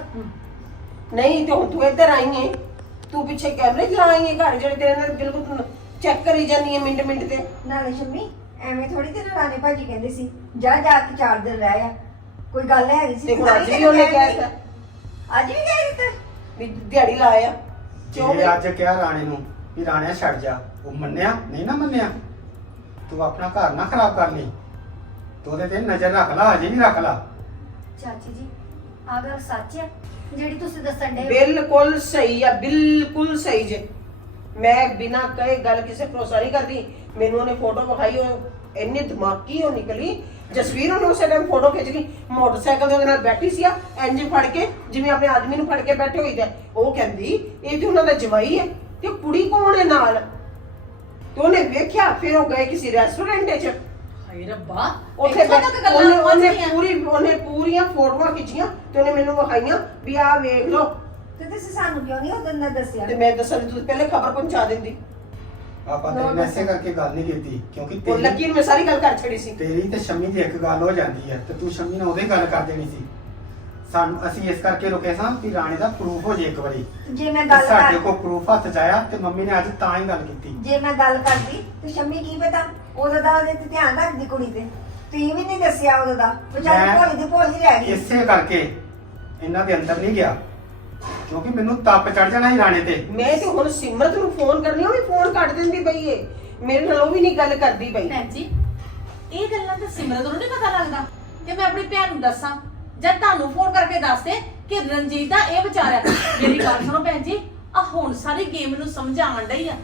ਨਹੀਂ ਤੇ ਹੁਣ ਤੂੰ ਇੱਧਰ ਆਈ ਏ। ਤੂੰ ਪਿੱਛੇ ਕੈਮਰੇ ਚਲਾਈ ਏ ਘਰ ਜਿਹੜੇ ਤੇਰੇ ਨਾਲ ਬਿਲਕੁਲ ਚੈੱਕ ਕਰੀ ਜਾਂਦੀ ਏ ਮਿੰਟ ਮਿੰਟ ਤੇ?
ਨਾਲੇ ਸ਼ੰਮੀ ਐਵੇਂ ਥੋੜੀ ਤੇ ਰਾਣੇ ਭਾਜੀ ਕਹਿੰਦੇ ਸੀ ਜਾ ਜਾ ਕੇ ਚਾਰ ਦਿਨ ਰਹਿ ਆ। ਕੋਈ ਗੱਲ ਹੈਗੀ ਸੀ
ਅੱਜ
ਹੀ
ਵੀ ਉਹਨੇ ਕਹਿ
ਕਹਿ
ਦਿੱਤਾ।
ਅੱਜ ਵੀ ਕਹਿ ਦਿੱਤਾ।
ਵੀ ਦਿਹਾੜੀ ਲਾਇਆ। ਕਿਉਂ
ਜੇ ਅੱਜ ਕਿਹਾ ਰਾਣੇ ਨੂੰ ਵੀ ਰਾਣਿਆ ਛੱਡ ਜਾ। ਉਹ ਮੰਨਿਆ? ਨਹੀਂ ਨਾ ਮੰਨਿਆ। ਤੂੰ ਆਪਣਾ ਘਰ ਨਾ ਖਰਾਬ ਕਰ ਲਈ। ਤੂੰ ਉਹਦੇ ਤੇ ਨਜ਼ਰ ਰੱਖ ਲਾ ਅਜੇ ਵੀ ਰੱਖ ਲਾ।
ਚਾਚੀ ਜੀ ਆਹ ਗੱਲ ਸੱਚ ਹੈ ਜਿਹੜੀ ਤੁਸੀਂ ਦੱਸਣ ਦੇ
ਬਿਲਕੁਲ ਸਹੀ ਆ, ਬਿਲਕੁਲ ਸਹੀ ਜੇ। ਮੈਂ ਬਿਨਾ ਕਹੇ ਗੱਲ ਕਿਸੇ ਭਰੋਸਾ ਨਹੀਂ ਕਰਦੀ। ਮੈਨੂੰ ਉਹਨੇ ਫੋਟੋ ਵਿਖਾਈ, ਉਹ ਇੰਨੀ ਦਿਮਾਗੀ ਉਹ ਨਿਕਲੀ। ਜਸਵੀਰ ਉਹਨੇ ਉਸੇ ਟਾਈਮ ਫੋਟੋ ਖਿੱਚ ਲਈ ਮੋਟਰਸਾਈਕਲ ਦੇ ਉਹਦੇ ਨਾਲ ਬੈਠੀ ਸੀ ਆ, ਇੰਜ ਫੜ ਕੇ, ਜਿਵੇਂ ਆਪਣੇ ਆਦਮੀ ਨੂੰ ਫੜ ਕੇ ਬੈਠੇ ਹੋਈ ਤੇ। ਉਹ ਕਹਿੰਦੀ, ਇਹ ਤੇ ਉਹਨਾਂ ਦਾ ਜਵਾਈ ਹੈ, ਤੇ ਉਹ ਕੁੜੀ ਕੌਣ ਹੈ ਨਾਲ? ਤੇ ਉਹਨੇ ਵੇਖਿਆ, ਫਿਰ ਉਹ ਗਏ ਕਿਸੇ ਰੈਸਟੋਰੈਂਟ 'ਚ।
ਹਾਏ ਰੱਬਾ
ਉੱਥੇ
ਇੱਥੋਂ
ਬੈ-
ਤੱਕ ਗੱਲਾਂ
ਉਹਨੇ ਉਹਨੇ
ਪਹੁੰਚੀਆਂ।
ਪੂਰੀ ਉਹਨੇ ਪੂਰੀਆਂ ਫੋਟੋਆਂ ਖਿੱਚੀਆਂ ਤੇ ਉਹਨੇ ਮੈਨੂੰ ਵਿਖਾਈਆਂ ਵੀ ਆਹ ਵੇਖ ਲਓ।
ਤੇ ਤੁਸੀਂ ਸਾਨੂੰ ਕਿਉਂ ਨਹੀਂ ਉਦੋਂ ਦਾ ਦੱਸਿਆ?
ਤੇ ਮੈਂ ਦੱਸਾਂ ਪਹਿਲੇ ਖਬਰ ਪਹੁੰਚਾ ਦਿੰਦੀ।
ਆਪਾਂ ਕਰਕੇ ਗੱਲ ਨਹੀਂ ਕੀਤੀ ਕਿਉਂਕਿ
ਉਹ
ਤੇਰੀ
ਲੱਕੀ ਨੂੰ ਮੈਂ ਸਾਰੀ ਗੱਲ ਕਰ ਛੜੀ ਸੀ।
ਤੇਰੀ ਤੇ ਸ਼ਮੀ ਦੀ ਇੱਕ ਗੱਲ ਹੋ ਜਾਂਦੀ ਹੈ ਤੇ ਤੂੰ ਸ਼ਮੀ ਨਾਲ ਉਹਦੇ ਗੱਲ ਕਰ ਦੇਣੀ ਸੀ। ਸਾਨੂੰ ਅਸੀਂ ਇਸ ਕਰਕੇ ਰੁਕੇ ਸਾਂ ਕਿ ਰਾਣੇ ਦਾ ਪ੍ਰੂਫ ਹੋ ਜੇ ਇੱਕ ਵਾਰੀ।
ਜੇ ਮੈਂ
ਤੇ
ਗੱਲ
ਸਾਡੇ
ਕਰ
ਕੋਲ ਪ੍ਰੂਫ ਹੱਥ 'ਚ ਆਇਆ ਤੇ ਮੰਮੀ ਨੇ ਅੱਜ ਤਾਂ ਹੀ ਗੱਲ ਕੀਤੀ।
ਜੇ ਮੈਂ ਗੱਲ ਕਰਦੀ ਤੇ ਸ਼ੰਮੀ ਕੀ ਪਤਾ? ਉਦੋਂ ਦਾ ਉਹਦੇ ਤੇ ਧਿਆਨ ਰੱਖਦੀ ਕੁੜੀ ਤੇ। ਤੁਸੀਂ ਵੀ ਨਹੀਂ ਦੱਸਿਆ ਉਦੋਂ ਦਾ। ਵਿਚਾਰੀ
ਮੈਂ-
ਭੋਲੀ ਦੀ ਭੋਲੀ ਰਹਿ ਗਈ।
ਇਸੇ ਕਰਕੇ ਇਹਨਾਂ ਦੇ ਅੰਦਰ ਨਹੀਂ ਗਿਆ। ਕਿਉਂਕਿ ਮੈਨੂੰ ਤਪ ਚੜ ਜਾਣਾ ਸੀ ਰਾਣੇ ਤੇ।
ਮੈਂ ਤੇ ਹੁਣ ਸਿਮਰਤ ਨੂੰ ਫੋਨ ਕਰਨੀ ਉਹ ਵੀ ਫੋਨ ਕੱਟ ਦਿੰਦੀ ਪਈ ਏ। ਮੇਰੇ ਨਾਲ ਉਹ ਵੀ ਨਹੀਂ ਗੱਲ ਕਰਦੀ ਪਈ।
ਭੈਣ ਜੀ ਇਹ ਗੱਲਾਂ ਤਾਂ ਸਿਮਰਤ ਨੂੰ ਨਹੀਂ ਪਤਾ ਲੱਗਦਾ। ਕਿ ਮੈਂ ਆਪਣੀ ਭੈਣ ਨੂੰ ਦੱਸਾਂ ਜਾਂ ਤੁਹਾਨੂੰ ਫੋਨ ਕਰਕੇ ਦੱਸ ਦੇ ਕਿ ਰਣਜੀਤ ਦਾ ਇਹ ਵਿਚਾਰ ਹੈ। ਮੇਰੀ ਗੱਲ ਸੁਣੋ ਭੈਣ ਜੀ ਆ ਹੁਣ ਸਾਰੀ ਗੇਮ ਨੂੰ ਸਮਝਾਉਣ ਡਈ ਆ।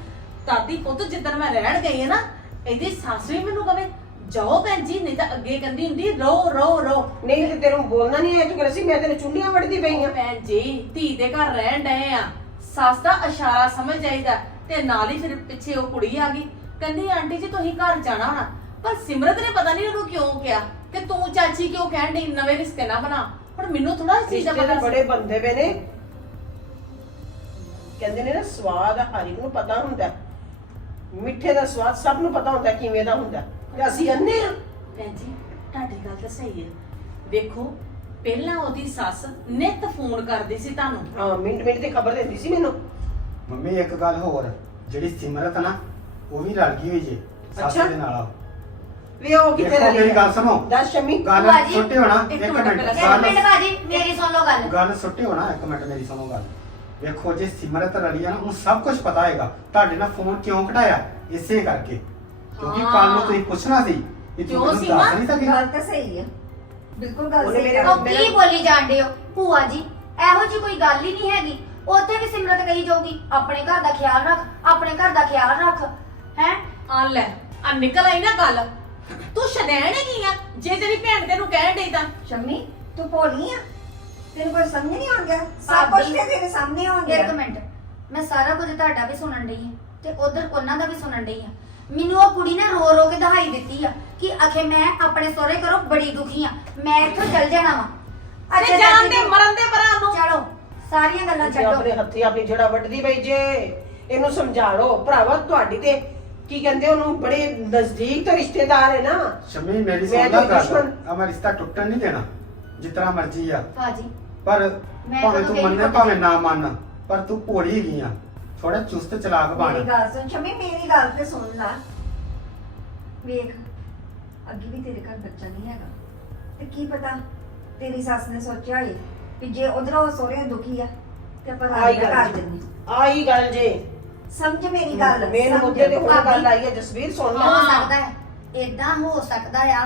ਦਾਦੀ ਪੁੱਤ ਜਿੱਦਣ ਮੈਂ ਰਹਿਣ ਗਈ ਆ ਨਾ ਇਹਦੀ ਸੱਸ ਵੀ ਮੈਨੂੰ ਕਵੇ ਜਾਓ ਭੈਣ ਜੀ ਨਹੀਂ ਤਾਂ ਅੱਗੇ ਕਹਿੰਦੀ ਹੁੰਦੀ ਰੋ ਰੋ ਰੋ।
ਨਹੀਂ ਤੇ ਤੈਨੂੰ ਬੋਲਣਾ ਨਹੀਂ ਆਇਆ ਤੂੰ ਕਹਿੰਦਾ ਸੀ ਮੈਂ ਤੈਨੂੰ ਚੁੰਡੀਆਂ ਵੜਦੀ ਪਈ ਆ।
ਭੈਣ ਜੀ ਧੀ ਦੇ ਘਰ ਰਹਿਣ ਡਏ ਆ। ਸੱਸ ਦਾ ਇਸ਼ਾਰਾ ਸਮਝ ਜਾਈਦਾ ਤੇ ਨਾਲ ਹੀ ਫਿਰ ਪਿੱਛੇ ਉਹ ਕੁੜੀ ਆ ਗਈ। ਕਹਿੰਦੀ ਆਂਟੀ ਜੀ ਤੁਸੀਂ ਘਰ ਜਾਣਾ ਹੋਣਾ। ਪਰ ਸਿਮਰਤ ਨੇ ਪਤਾ ਨਹੀਂ ਉਹਨੂੰ ਕਿਉਂ ਕਿਹਾ ਕਿ ਤੂੰ ਚਾਚੀ ਕਿਉਂ ਕਹਿਣ ਡਈ ਨਵੇਂ ਰਿਸ਼ਤੇ ਨਾ ਬਣਾ? ਹੁਣ ਮੈਨੂੰ ਥੋੜਾ ਇਸ ਚੀਜ਼ ਦਾ
ਰਿਸ਼ਤੇ
ਪਤਾ ਸੀ।
ਬੜੇ ਬੰਦੇ ਪਏ ਨੇ। ਕਹਿੰਦੇ ਨੇ ਨਾ ਸਵਾਦ ਹਰ ਇੱਕ ਨੂੰ ਪਤਾ ਹੁੰਦਾ। ਮਿੱਠੇ ਦਾ ਸਵਾਦ ਸਭ ਨੂੰ ਪਤਾ ਹੁੰਦਾ ਕਿਵੇਂ ਦਾ ਹੁੰਦਾ। ਤੇ ਅਸੀਂ ਅੰਨੇ ਆ।
ਭੈਣ ਜੀ ਤੁਹਾਡੀ ਗੱਲ ਤਾਂ ਸਹੀ ਹੈ। ਵੇਖੋ ਪਹਿਲਾਂ ਉਹਦੀ ਸੱਸ ਨਿਤ ਫੋਨ ਕਰਦੀ ਸੀ ਤੁਹਾਨੂੰ।
ਹਾਂ ਮਿੰਟ ਮਿੰਟ ਤੇ ਖਬਰ ਦਿੰਦੀ ਸੀ ਮੈਨੂੰ।
ਮੰਮੀ ਇੱਕ ਗੱਲ ਹੋਰ। ਜਿਹੜੀ ਸਿਮਰਤ ਨਾ ਉਹ ਵੀ ਰਲ ਗਈ ਹੋਈ ਜੇ ਸੱਸ
ਅੱਛਾ।
ਦੇ ਨਾਲ
ਵੀ ਉਹ ਕਿੱਥੇ
ਦੇਖੋ,
ਰਹਿ
ਮੇਰੀ ਗੱਲ ਸੁਣੋ।
ਦੱਸ ਸ਼ਮੀ।
ਗੱਲ
ਭੂਆ ਜੀ,
ਸੁੱਟੇ ਹੋਣਾ
ਇੱਕ
ਇੱਕ
ਮਿੰਟ
ਮਿੰਟ
ਪਹਿਲਾਂ।
ਇੱਕ ਮਿੰਟ
ਗੱਲ
ਬਾਜੀ ਮੇਰੀ ਸੁਣ ਲਓ ਗੱਲ।
ਗੱਲ ਸੁੱਟੇ ਹੋਣਾ ਇੱਕ ਮਿੰਟ ਮੇਰੀ ਸੁਣੋ ਗੱਲ। ਵੇਖੋ ਜੇ ਸਿਮਰਤ ਰਲੀ ਆ ਨਾ ਉਹਨੂੰ ਸਭ ਕੁਝ ਪਤਾ ਹੈਗਾ। ਤੁਹਾਡੇ ਨਾਲ ਫੋਨ ਕਿਉਂ ਘਟਾਇਆ ਇਸੇ ਕਰਕੇ। ਕਿਉਂਕਿ
ਹਾਂ।
ਕੱਲ ਨੂੰ ਤੁਸੀਂ ਪੁੱਛਣਾ ਸੀ ਕਿ ਤੂੰ
ਕਿਉਂ
ਮੈਨੂੰ
ਸੀ
ਦੱਸ
ਨਾ?
ਨਹੀਂ ਸਕੀ
ਗੱਲ ਤਾਂ ਸਹੀ ਹੈ ਬਿਲਕੁਲ ਗੱਲ
ਉਹਨੇ
ਸਹੀ
ਮੇਰੇ
ਹੈ
ਉਹ ਕੀ ਬੋਲੀ ਜਾਂਦੇ ਹੋ? ਭੂਆ ਜੀ ਇਹੋ ਜੀ ਕੋਈ ਗੱਲ ਹੀ ਨਹੀਂ ਹੈਗੀ। ਉੱਥੇ ਵੀ ਸਿਮਰਤ ਕਹੀ ਜਾਊਗੀ ਆਪਣੇ ਘਰ ਦਾ ਖਿਆਲ ਰੱਖ ਆਪਣੇ ਘਰ ਦਾ ਖਿਆਲ ਰੱਖ। ਹੈ?
ਆ ਲੈ ਆ ਨਿਕਲ ਆਈ ਨਾ ਗੱਲ। ਤੂੰ ਸ਼ਦੈਣ ਹੈਗੀ ਆ ਜੇ ਤੇਰੀ ਭੈਣ ਤੈਨੂੰ ਕਹਿਣ ਡਈ ਤਾਂ।
ਸ਼ੰਮੀ ਤੂੰ ਭੋਲੀ ਆ। ਤੈਨੂੰ ਕੋਈ ਸਮਝ ਨਹੀਂ ਆਉਂਦਾ ਸਭ
ਭਾਬੀ,
ਕੁਝ ਤੇ ਤੇਰੇ ਸਾਹਮਣੇ ਆਉਂਦਾ
ਇੱਕ ਮਿੰਟ। ਮੈਂ ਸਾਰਾ ਕੁਝ ਤੁਹਾਡਾ ਵੀ ਸੁਣਨ ਡਈ ਹਾਂ ਤੇ ਉਧਰ ਉਹਨਾਂ ਦਾ ਵੀ ਸੁਣਨ ਡਈ ਹਾਂ ਮੈਨੂੰ ਉਹ ਕੁੜੀ ਨੇ ਰੋ ਰੋ ਕੇ ਦਹਾਈ ਦਿੱਤੀ ਆ ਕਿ ਅਖੇ ਮੈਂ ਆਪਣੇ ਸਹੁਰੇ ਘਰੋਂ ਬੜੀ ਦੁਖੀ ਆ। ਮੈਂ ਇੱਥੋਂ ਚੱਲ ਜਾਣਾ ਵਾ।
ਤੇ ਜਾਣ ਦੇ ਮਰਨ ਦੇ ਪਰਾਂ ਨੂੰ।
ਚਲੋ ਸਾਰੀਆਂ ਗੱਲਾਂ
ਤੇ ਆਪਣੇ
ਛੱਡੋ।
ਹੱਥੀ ਆਪਣੀ ਜੜਾ ਵੱਢਦੀ ਪਈ ਜੇ। ਇਹਨੂੰ ਸਮਝਾ ਲਓ। ਭਰਾਵਾ ਤੁਹਾਡੀ ਤੇ ਕੀ ਕਹਿੰਦੇ ਉਹਨੂੰ ਬੜੇ ਨਜ਼ਦੀਕ ਤੋਂ ਰਿਸ਼ਤੇਦਾਰ ਹੈ ਨਾ।
ਸ਼ਮੀ ਮੇਰੀ
ਮੈਂ ਕੋਈ
ਗੱਲ
ਦੁਸ਼ਮਣ-
ਆ ਮੈਂ ਰਿਸ਼ਤਾ ਟੁੱਟਣ ਨਹੀਂ ਦੇਣਾ ਜਿਤਨਾ ਮਰਜ਼ੀ ਆ।
ਭਾਜੀ
ਪਰ
ਮੈਂ
ਭਾਵੇਂ ਤੂੰ ਮੰਨੇ ਭਾਵੇਂ ਨਾ ਮੰਨ ਪਰ ਤੂੰ ਭੋਲੀ ਹੈਗੀ ਆ। ਥੋੜਾ ਚੁਸਤ ਚਲਾਕ ਬਣ।
ਮੇਰੀ ਗੱਲ ਸੁਣ ਸ਼ੰਮੀ ਮੇਰੀ ਗੱਲ ਤੇ ਸੁਣ ਲੈ। ਵੇਖ ਅੱਗੇ ਵੀ ਤੇਰੇ ਘਰ ਬੱਚਾ ਨਹੀਂ ਹੈਗਾ। ਤੇ ਕੀ ਪਤਾ ਤੇਰੀ ਸੱਸ ਨੇ ਸੋਚਿਆ ਹੋਏ ਕਿ ਜੇ ਉਧਰੋਂ ਸੋਹਰੇ ਦੁਖੀ ਆ ਤੇ ਆਪਾਂ
ਆਈ
ਰਾਜੀ
ਗੱਲ
ਕਰ
ਜੀ।
ਦਿੰਦੇ
ਆਹੀ ਗੱਲ ਜੇ।
ਸਮਝ ਮੇਰੀ ਗੱਲ
ਮੇਨ
ਸਮਝ।
ਮੁੱਦੇ ਤੇ ਹੁਣ
ਭਾਬੀ।
ਗੱਲ ਆਈ ਹੈ ਜਸਵੀਰ ਸੁਣ
ਹੋ।
ਲੈ
ਸਕਦਾ ਹੈ ਇਦਾਂ ਹੋ ਸਕਦਾ ਆ।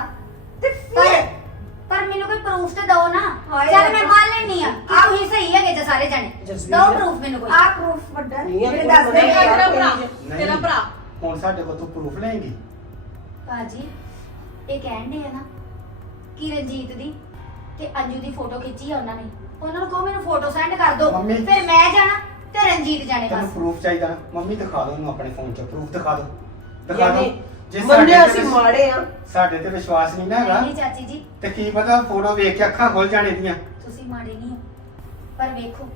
ਤੇ
ਪਰ
ਫਿਰ?
ਪਰ ਮੈਨੂੰ ਕੋਈ ਪ੍ਰੂਫ ਤੇ ਦਿਓ ਨਾ।
ਹਾਏ
ਚੱਲ ਮੈਂ
ਰੱਬਾ।
ਮੰਨ ਲੈਣੀ ਆ ਕਿ ਤੁਸੀਂ ਸਹੀ ਹੈਗੇ ਜੇ ਸਾਰੇ ਜਣੇ।
ਜਸਵੀਰ।
ਦਿਓ ਪ੍ਰੂਫ ਮੈਨੂੰ ਕੋਈ।
ਆ ਪ੍ਰੂਫ ਵੱਡਾ
ਨਹੀਂ ਆ
ਜਿਹੜੇ ਦੱਸਦੇ
ਤੇਰਾ ਭਰਾ। ਤੇਰਾ ਭਰਾ।
ਹੁਣ ਸਾਡੇ ਕੋਲ ਤੂੰ ਪ੍ਰੂਫ ਲਏਂਗੀ।
ਭਾਜੀ ਇਹ ਕਹਿਣ ਦੇ ਆ ਨਾ ਕਿ ਰਣਜੀਤ ਦੀ ਤੇ ਅੰਜੂ ਦੀ ਫੋਟੋ ਖਿੱਚੀ ਆ ਉਹਨਾਂ ਨੇ। ਉਹਨਾਂ ਨੂੰ ਕਹੋ ਮੈਨੂੰ ਫੋਟੋ ਸੈਂਡ ਕਰ ਦਿਓ।
ਮੰਮੀ।
ਫਿਰ ਮੈਂ ਜਾਣਾ। ਤੇ ਰਣਜੀਤ ਜਾਣੇ
ਤੈਨੂੰ
ਬਸ।
ਪ੍ਰੂਫ ਚਾਹੀਦਾ। ਨਾ ਮੰਮੀ ਦਿਖਾ ਦਿਓ ਉਹਨੂੰ ਆਪਣੇ ਫੋਨ 'ਚ। ਪ੍ਰੂਫ ਦਿਖਾ ਦਿਓ। ਦਿਖਾ ਦਿਓ।
ਯਾਨੀ
ਜੇ
ਮੰਨਿਆ
ਸਾਡੇ
ਅਸੀਂ ਮਾੜੇ ਆ।
ਸਾਡੇ ਤੇ ਵਿਸ਼ਵਾਸ ਨਹੀਂ ਨਾ ਹੈਗਾ।
ਨਹੀਂ ਚਾਚੀ ਜੀ।
ਤੇ ਕੀ ਪਤਾ ਫੋਟੋ ਵੇਖ ਕੇ ਅੱਖਾਂ ਖੁੱਲ ਜਾਣੇ ਦੀਆਂ।
ਤੁਸੀਂ ਮਾੜੇ ਨਹੀਂ ਹੋ। ਪਰ ਵੇਖੋ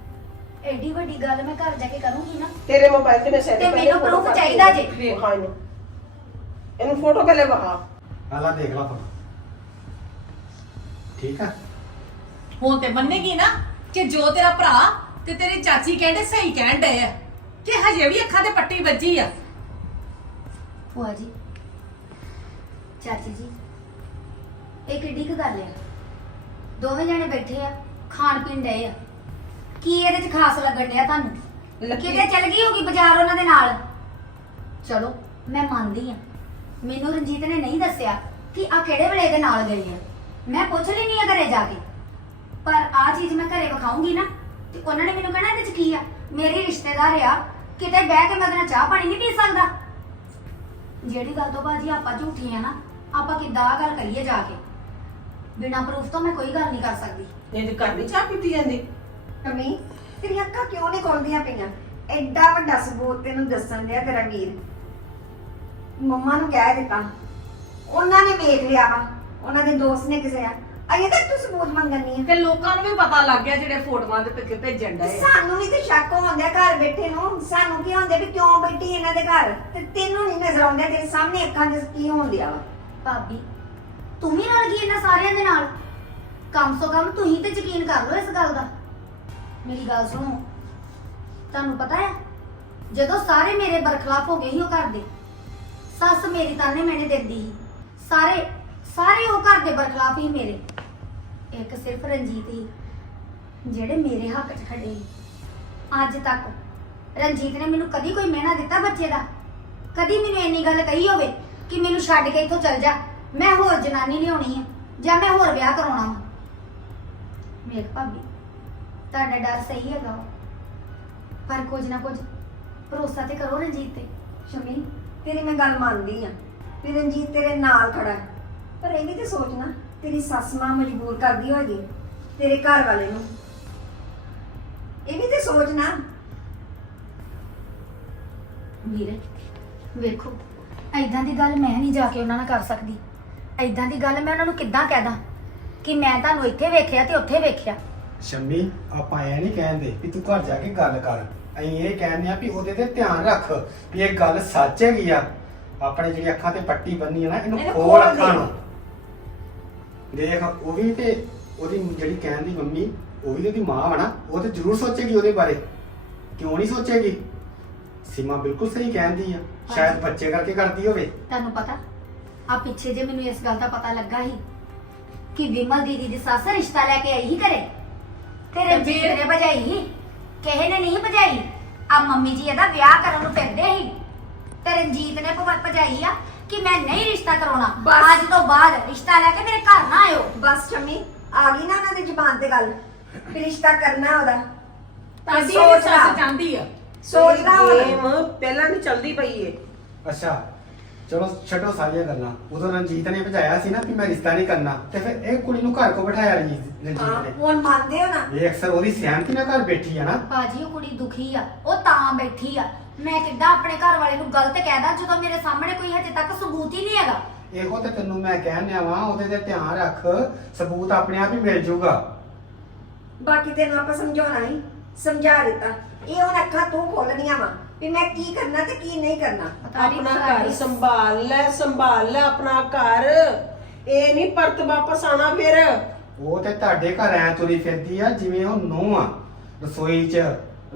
ਐਡੀ ਵੱਡੀ ਗੱਲ ਮੈਂ ਘਰ ਜਾ ਕੇ ਕਰੂੰਗੀ ਨਾ।
ਤੇਰੇ ਮੋਬਾਈਲ ਤੇ ਮੈਂ ਸੈਂਡ
ਤੇ ਮੈਨੂੰ proof ਚਾਹੀਦਾ ਜੇ।
ਵਿਖਾ ਇਹਨੂੰ ਇਹਨੂੰ ਫੋਟੋ ਪਹਿਲੇ ਵਿਖਾ।
ਆਲਾ ਦੇਖ ਲਾ ਫੋਟੋ ਠੀਕ ਆ?
ਹੁਣ ਤੇ ਮੰਨੇਗੀ ਨਾ ਕਿ ਜੋ ਤੇਰਾ ਭਰਾ ਤੇ ਤੇਰੀ ਚਾਚੀ ਕਹਿੰਦੇ ਸਹੀ ਕਹਿਣ ਡਏ ਆ ਕਿ ਹਜੇ ਵੀ ਅੱਖਾਂ ਤੇ ਪੱਟੀ ਵੱਜੀ ਆ।
ਭੂਆ ਜੀ ਚਾਚੀ ਜੀ ਇਹ ਕਿੱਡੀ ਕੁ ਗੱਲ ਆ? ਦੋਵੇਂ ਜਣੇ ਬੈਠੇ ਆ ਖਾਣ ਪੀਣ ਡਏ ਆ। ਕੀ ਇਹਦੇ ਚ ਖਾਸ ਲੱਗਣ ਡਿਆ ਤੁਹਾਨੂੰ?
ਲੱਕੀ-
ਕਿਤੇ ਚਲ ਗਈ ਹੋਗੀ ਬਾਜ਼ਾਰ ਉਹਨਾਂ ਦੇ ਨਾਲ? ਚਲੋ। ਮੈਂ ਮੰਨਦੀ ਆ। ਮੈਨੂੰ ਰਣਜੀਤ ਨੇ ਨਹੀਂ ਦੱਸਿਆ ਕਿ ਆ ਕਿਹੜੇ ਵੇਲੇ ਇਹਦੇ ਨਾਲ ਗਈ ਆ। ਮੈਂ ਪੁੱਛ ਲੈਣੀ ਆ ਘਰੇ ਜਾ ਕੇ। ਪਰ ਆ ਚੀਜ਼ ਮੈਂ ਘਰੇ ਵਿਖਾਉਂਗੀ ਨਾ ਤੇ ਉਹਨਾਂ ਨੇ ਮੈਨੂੰ ਕਹਿਣਾ ਇਹਦੇ ਚ ਕੀ ਆ? ਮੇਰੀ ਰਿਸ਼ਤੇਦਾਰ ਆ ਕਿਤੇ ਬਹਿ ਕੇ ਮੈਂ ਨਾਲ ਚਾਹ ਪਾਣੀ ਨਹੀਂ ਪੀ ਸਕਦਾ। ਜਿਹੜੀ ਗੱਲ ਤੋਂ ਬਾਜੀ ਆਪਾਂ ਝੂਠੀ ਆ ਨਾ ਆਪਾਂ ਕਿੱਦਾਂ ਆਹ ਗੱਲ ਕਰੀਏ ਜਾ ਕੇ? ਬਿਨਾਂ ਪ੍ਰੂਫ ਤੋਂ ਮੈਂ ਕੋਈ ਗੱਲ ਨਹੀਂ ਕਰ ਸਕਦੀ।
ਇਹ ਤੇ ਘਰ ਨਹੀਂ ਚਾਹ ਪੀਤੀ ਜਾਂਦੀ?
ਕਮੀ ਤੇਰੀਆਂ ਅੱਖਾਂ ਕਿਉਂ ਨਹੀਂ ਖੋਲਦੀਆਂ ਪਈਆਂ? ਐਡਾ ਵੱਡਾ ਸਬੂਤ ਤੈਨੂੰ ਦੱਸਣ ਦਿਆ ਤੇਰਾ ਵੀਰ। ਮੰਮਾ ਨੂੰ ਕਹਿ ਦਿੱਤਾ। ਉਹਨਾਂ ਨੇ ਵੇਖ ਲਿਆ ਵਾ। ਉਹਨਾਂ ਦੇ ਦੋਸਤ ਨੇ ਕਿਸੇ ਆ ਅਜੇ ਤੱਕ ਤੂੰ ਸਬੂਤ ਮੰਗਣੀ ਆ।
ਤੇ ਲੋਕਾਂ ਨੂੰ ਵੀ ਪਤਾ ਲੱਗ ਗਿਆ ਜਿਹੜੇ ਫੋਟੋਆਂ ਦੇ ਪਿੱਛੇ ਭੇਜਣ ਡਏ
ਸਾਨੂੰ ਵੀ ਤੇ ਸ਼ੱਕ ਹੋਉਂਦਾ ਘਰ ਬੈਠੇ ਨੂੰ। ਸਾਨੂੰ ਕੀ ਹੁੰਦੇ ਵੀ ਕਿਉਂ ਬੈਠੀ ਇਹਨਾਂ ਦੇ ਘਰ? ਤੇ ਤੈਨੂੰ ਨਹੀਂ ਨਜ਼ਰ ਆਉਂਦਾ ਤੇਰੇ ਸਾਹਮਣੇ ਅੱਖਾਂ 'ਚ ਕੀ ਹੋਣ ਡਿਆ ਵਾ?
ਭਾਬੀ ਤੂੰ ਵੀ ਰਲ ਗਈ ਇਹਨਾਂ ਸਾਰਿਆਂ ਦੇ ਨਾਲ? ਕਮ ਸੋ ਕਮ ਤੁਸੀਂ ਤੇ ਯਕੀਨ ਕਰ ਲਓ ਇਸ ਗੱਲ ਦਾ। ਮੇਰੀ ਗੱਲ ਸੁਣੋ। ਤੁਹਾਨੂੰ ਪਤਾ ਹੈ ਜਦੋਂ ਸਾਰੇ ਮੇਰੇ ਬਰਖਲਾਫ ਹੋ ਗਏ ਸੀ ਉਹ ਘਰ ਦੇ ਸੱਸ ਮੇਰੀ ਤਾਨੇ ਮੈਨੇ ਦਿੰਦੀ ਸੀ। ਸਾਰੇ ਸਾਰੇ ਉਹ ਘਰ ਦੇ ਬਰਖਲਾਫ ਹੀ ਮੇਰੇ। ਇੱਕ ਸਿਰਫ ਰਣਜੀਤ ਹੀ, ਜਿਹੜੇ ਮੇਰੇ ਹੱਕ 'ਚ ਖੜੇ ਸੀ ਅੱਜ ਤੱਕ ਰਣਜੀਤ ਨੇ ਮੈਨੂੰ ਕਦੀ ਕੋਈ ਮਿਹਣਾ ਦਿੱਤਾ ਬੱਚੇ ਦਾ? ਕਦੀ ਮੈਨੂੰ ਇੰਨੀ ਗੱਲ ਕਹੀ ਹੋਵੇ ਕਿ ਮੈਨੂੰ ਛੱਡ ਕੇ ਇੱਥੋਂ ਚੱਲ ਜਾ? ਮੈਂ ਹੋਰ ਜਨਾਨੀ ਲਿਆਉਣੀ ਆ, ਜਾਂ ਮੈਂ ਹੋਰ ਵਿਆਹ ਕਰਾਉਣਾ ਵਾ? ਮੇਰ ਭਾਬੀ, ਤੁਹਾਡਾ ਡਰ ਸਹੀ ਹੈਗਾ ਵਾ। ਪਰ ਕੁਝ ਨਾ ਕੁਝ ਭਰੋਸਾ ਤੇ ਕਰੋ ਰਣਜੀਤ ਤੇ।
ਸ਼ਮੀ, ਤੇਰੀ ਮੈਂ ਗੱਲ ਮੰਨਦੀ ਆ ਵੀ ਰਣਜੀਤ ਤੇਰੇ ਨਾਲ ਖੜਾ ਹੈ। ਪਰ ਇਹ ਵੀ ਤੇ ਸੋਚਣਾ। ਤੇਰੀ ਸੱਸ ਮਾਂ ਮਜਬੂਰ ਕਰਦੀ ਹੋਏਗੀ ਤੇਰੇ ਘਰ ਵਾਲੇ ਨੂੰ। ਇਹ ਵੀ ਤੇ ਸੋਚਣਾ
ਵੀਰੇ ਵੇਖੋ ਐਦਾਂ ਦੀ ਗੱਲ ਮੈਂ ਨਹੀਂ ਜਾ ਕੇ ਉਹਨਾਂ ਨਾਲ ਕਰ ਸਕਦੀ। ਐਦਾਂ ਦੀ ਗੱਲ ਮੈਂ ਉਹਨਾਂ ਨੂੰ ਕਿੱਦਾਂ ਕਹਿਦਾ ਕਿ ਮੈਂ ਤੁਹਾਨੂੰ ਇੱਥੇ ਵੇਖਿਆ ਤੇ ਉੱਥੇ ਵੇਖਿਆ।
ਸ਼ੰਮੀ ਆਪਾਂ ਇਹ ਨਹੀਂ ਕਹਿੰਦੇ ਵੀ ਤੂੰ ਘਰ ਜਾ ਕੇ ਗੱਲ ਕਰ। ਅਸੀਂ ਇਹ ਕਹਿੰਦੇ ਆ ਵੀ ਉਹਦੇ ਤੇ ਧਿਆਨ ਰੱਖ ਵੀ ਇਹ ਗੱਲ ਸੱਚ ਹੈਗੀ ਆ। ਆਪਣੇ ਜਿਹੜੀ ਅੱਖਾਂ ਤੇ ਪੱਟੀ ਬੰਨੀ ਆ ਨਾ ਇਹਨੂੰ
ਇਹਨੂੰ
ਖੋਲ
ਖੋਲ
ਅੱਖਾਂ
ਦੇ।
ਨੂੰ। ਦੇਖ ਉਹ ਵੀ ਤੇ ਉਹਦੀ ਜਿਹੜੀ ਕਹਿਣ ਦੀ ਮੰਮੀ ਉਹ ਵੀ ਤੇ ਉਹਦੀ ਮਾਂ ਵਾ ਨਾ ਉਹ ਤੇ ਜ਼ਰੂਰ ਸੋਚੇਗੀ ਉਹਦੇ ਬਾਰੇ। ਕਿਉਂ ਨਹੀਂ ਸੋਚੇਗੀ? ਸੀਮਾ ਬਿਲਕੁਲ ਸਹੀ ਕਹਿੰਦੀ ਆ। ਸ਼ਾਇਦ ਬੱਚੇ ਕਰਕੇ ਕਰਦੀ ਹੋਵੇ।
ਤੁਹਾਨੂੰ ਪਤਾ ਆ ਪਿੱਛੇ ਜੇ ਮੈਨੂੰ ਇਸ ਗੱਲ ਦਾ ਪਤਾ ਲੱਗਾ ਸੀ ਕਿ ਵਿਮਲ ਦੀਦੀ ਦੀ ਸੱਸ ਰਿਸ਼ਤਾ ਲੈ ਕੇ ਆਈ ਹੀ ਘਰੇ। ਤੇ ਰਣਜੀਤ? ਨੇ ਭਜਾਈ ਸੀ। ਕਿਸੇ ਨੇ ਨਹੀਂ ਭਜਾਈ। ਆ ਮੰਮੀ ਜੀ ਇਹਦਾ ਵਿਆਹ ਕਰਨ ਨੂੰ ਫਿਰਦੇ ਸੀ। ਤੇ ਰਣਜੀਤ ਨੇ ਭਜਾਈ ਆ। ਕਿ ਮੈਂ ਨਹੀਂ ਰਿਸ਼ਤਾ ਕਰਾਉਣਾ।
ਬਸ।
ਅੱਜ ਤੋਂ ਬਾਅਦ ਰਿਸ਼ਤਾ ਲੈ ਕੇ ਮੇਰੇ ਘਰ ਨਾ ਆਇਓ।
ਬਸ ਸ਼ਮੀ ਆ ਗਈ ਨਾ ਉਹਨਾਂ ਦੀ ਜ਼ੁਬਾਨ ਤੇ ਗੱਲ ਵੀ ਰਿਸ਼ਤਾ ਕਰਨਾ ਉਹਦਾ।
ਤਾਦੀ
ਸੋਚ
ਸੱਸ
ਲਾ।
ਚਾਹੁੰਦੀ ਆ।
ਸੋਚਦਾ ਹੁਣ।
ਗੇਮ ਪਹਿਲਾਂ ਨਹੀਂ ਚੱਲਦੀ ਪਈ ਏ।
ਅੱਛਾ ਚਲੋ ਛੱਡੋ ਸਾਰੀਆਂ ਗੱਲਾਂ। ਉਦੋਂ ਰਣਜੀਤ ਨੇ ਭਜਾਇਆ ਸੀ ਨਾ ਕਿ ਮੈਂ ਰਿਸ਼ਤਾ ਨਹੀਂ ਕਰਨਾ। ਤੇ ਫਿਰ ਇਹ ਕੁੜੀ ਨੂੰ ਘਰ ਕੋ ਬਿਠਾਇਆ ਰਣਜੀਤ
ਹਾਂ
ਰਣਜੀਤ
ਹੁਣ ਮੰਨਦੇ ਹੋ ਨਾ।
ਇਹ ਅਕਸਰ ਉਹਦੀ ਸਹਿਮਤੀ ਨਾਲ ਘਰ ਬੈਠੀ ਆ ਨਾ?
ਬਾਜੀ ਉਹ ਕੁੜੀ ਦੁਖੀ ਆ। ਉਹ ਤਾਂ ਬੈਠੀ ਆ। ਮੈਂ ਕਿੱਦਾਂ ਆਪਣੇ ਘਰ ਵਾਲੇ ਨੂੰ ਗਲਤ ਕਹਿਦਾ ਜਦੋਂ ਮੇਰੇ ਸਾਹਮਣੇ ਕੋਈ ਹਜੇ ਤੱਕ ਸਬੂਤ ਹੀ ਨਹੀਂ ਹੈਗਾ?
ਇਹੋ ਤੇ ਤੈਨੂੰ ਮੈਂ ਕਹਿਣਿਆ ਵਾਂ ਉਹਦੇ ਤੇ ਧਿਆਨ ਰੱਖ ਸਬੂਤ ਆਪਣੇ ਆਪ ਹੀ ਮਿਲ ਜਾਊਗਾ।
ਬਾਕੀ ਤੈਨੂੰ ਆਪਾਂ ਸਮਝਾਉਣਾ ਹੀ ਸਮਝਾ ਦਿੱਤਾ। ਇਹ ਹੁਣ ਅੱਖਾਂ ਤੂੰ ਖੋਲਣੀਆਂ ਵਾ ਵੀ ਮੈਂ ਕੀ ਕਰਨਾ ਤੇ ਕੀ ਨਹੀਂ ਕਰਨਾ।
ਆਪਣਾ ਘਰ ਸੰਭਾਲ ਲੈ ਸੰਭਾਲ ਲੈ ਆਪਣਾ ਘਰ। ਇਹ ਨਹੀਂ ਪਰਤ ਵਾਪਸ ਆਣਾ ਫਿਰ।
ਉਹ ਤੇ ਤੁਹਾਡੇ ਘਰ ਐ ਤੁਰੀ ਫਿਰਦੀ ਆ ਜਿਵੇਂ ਉਹ ਨੂੰਹ ਆ ਰਸੋਈ 'ਚ।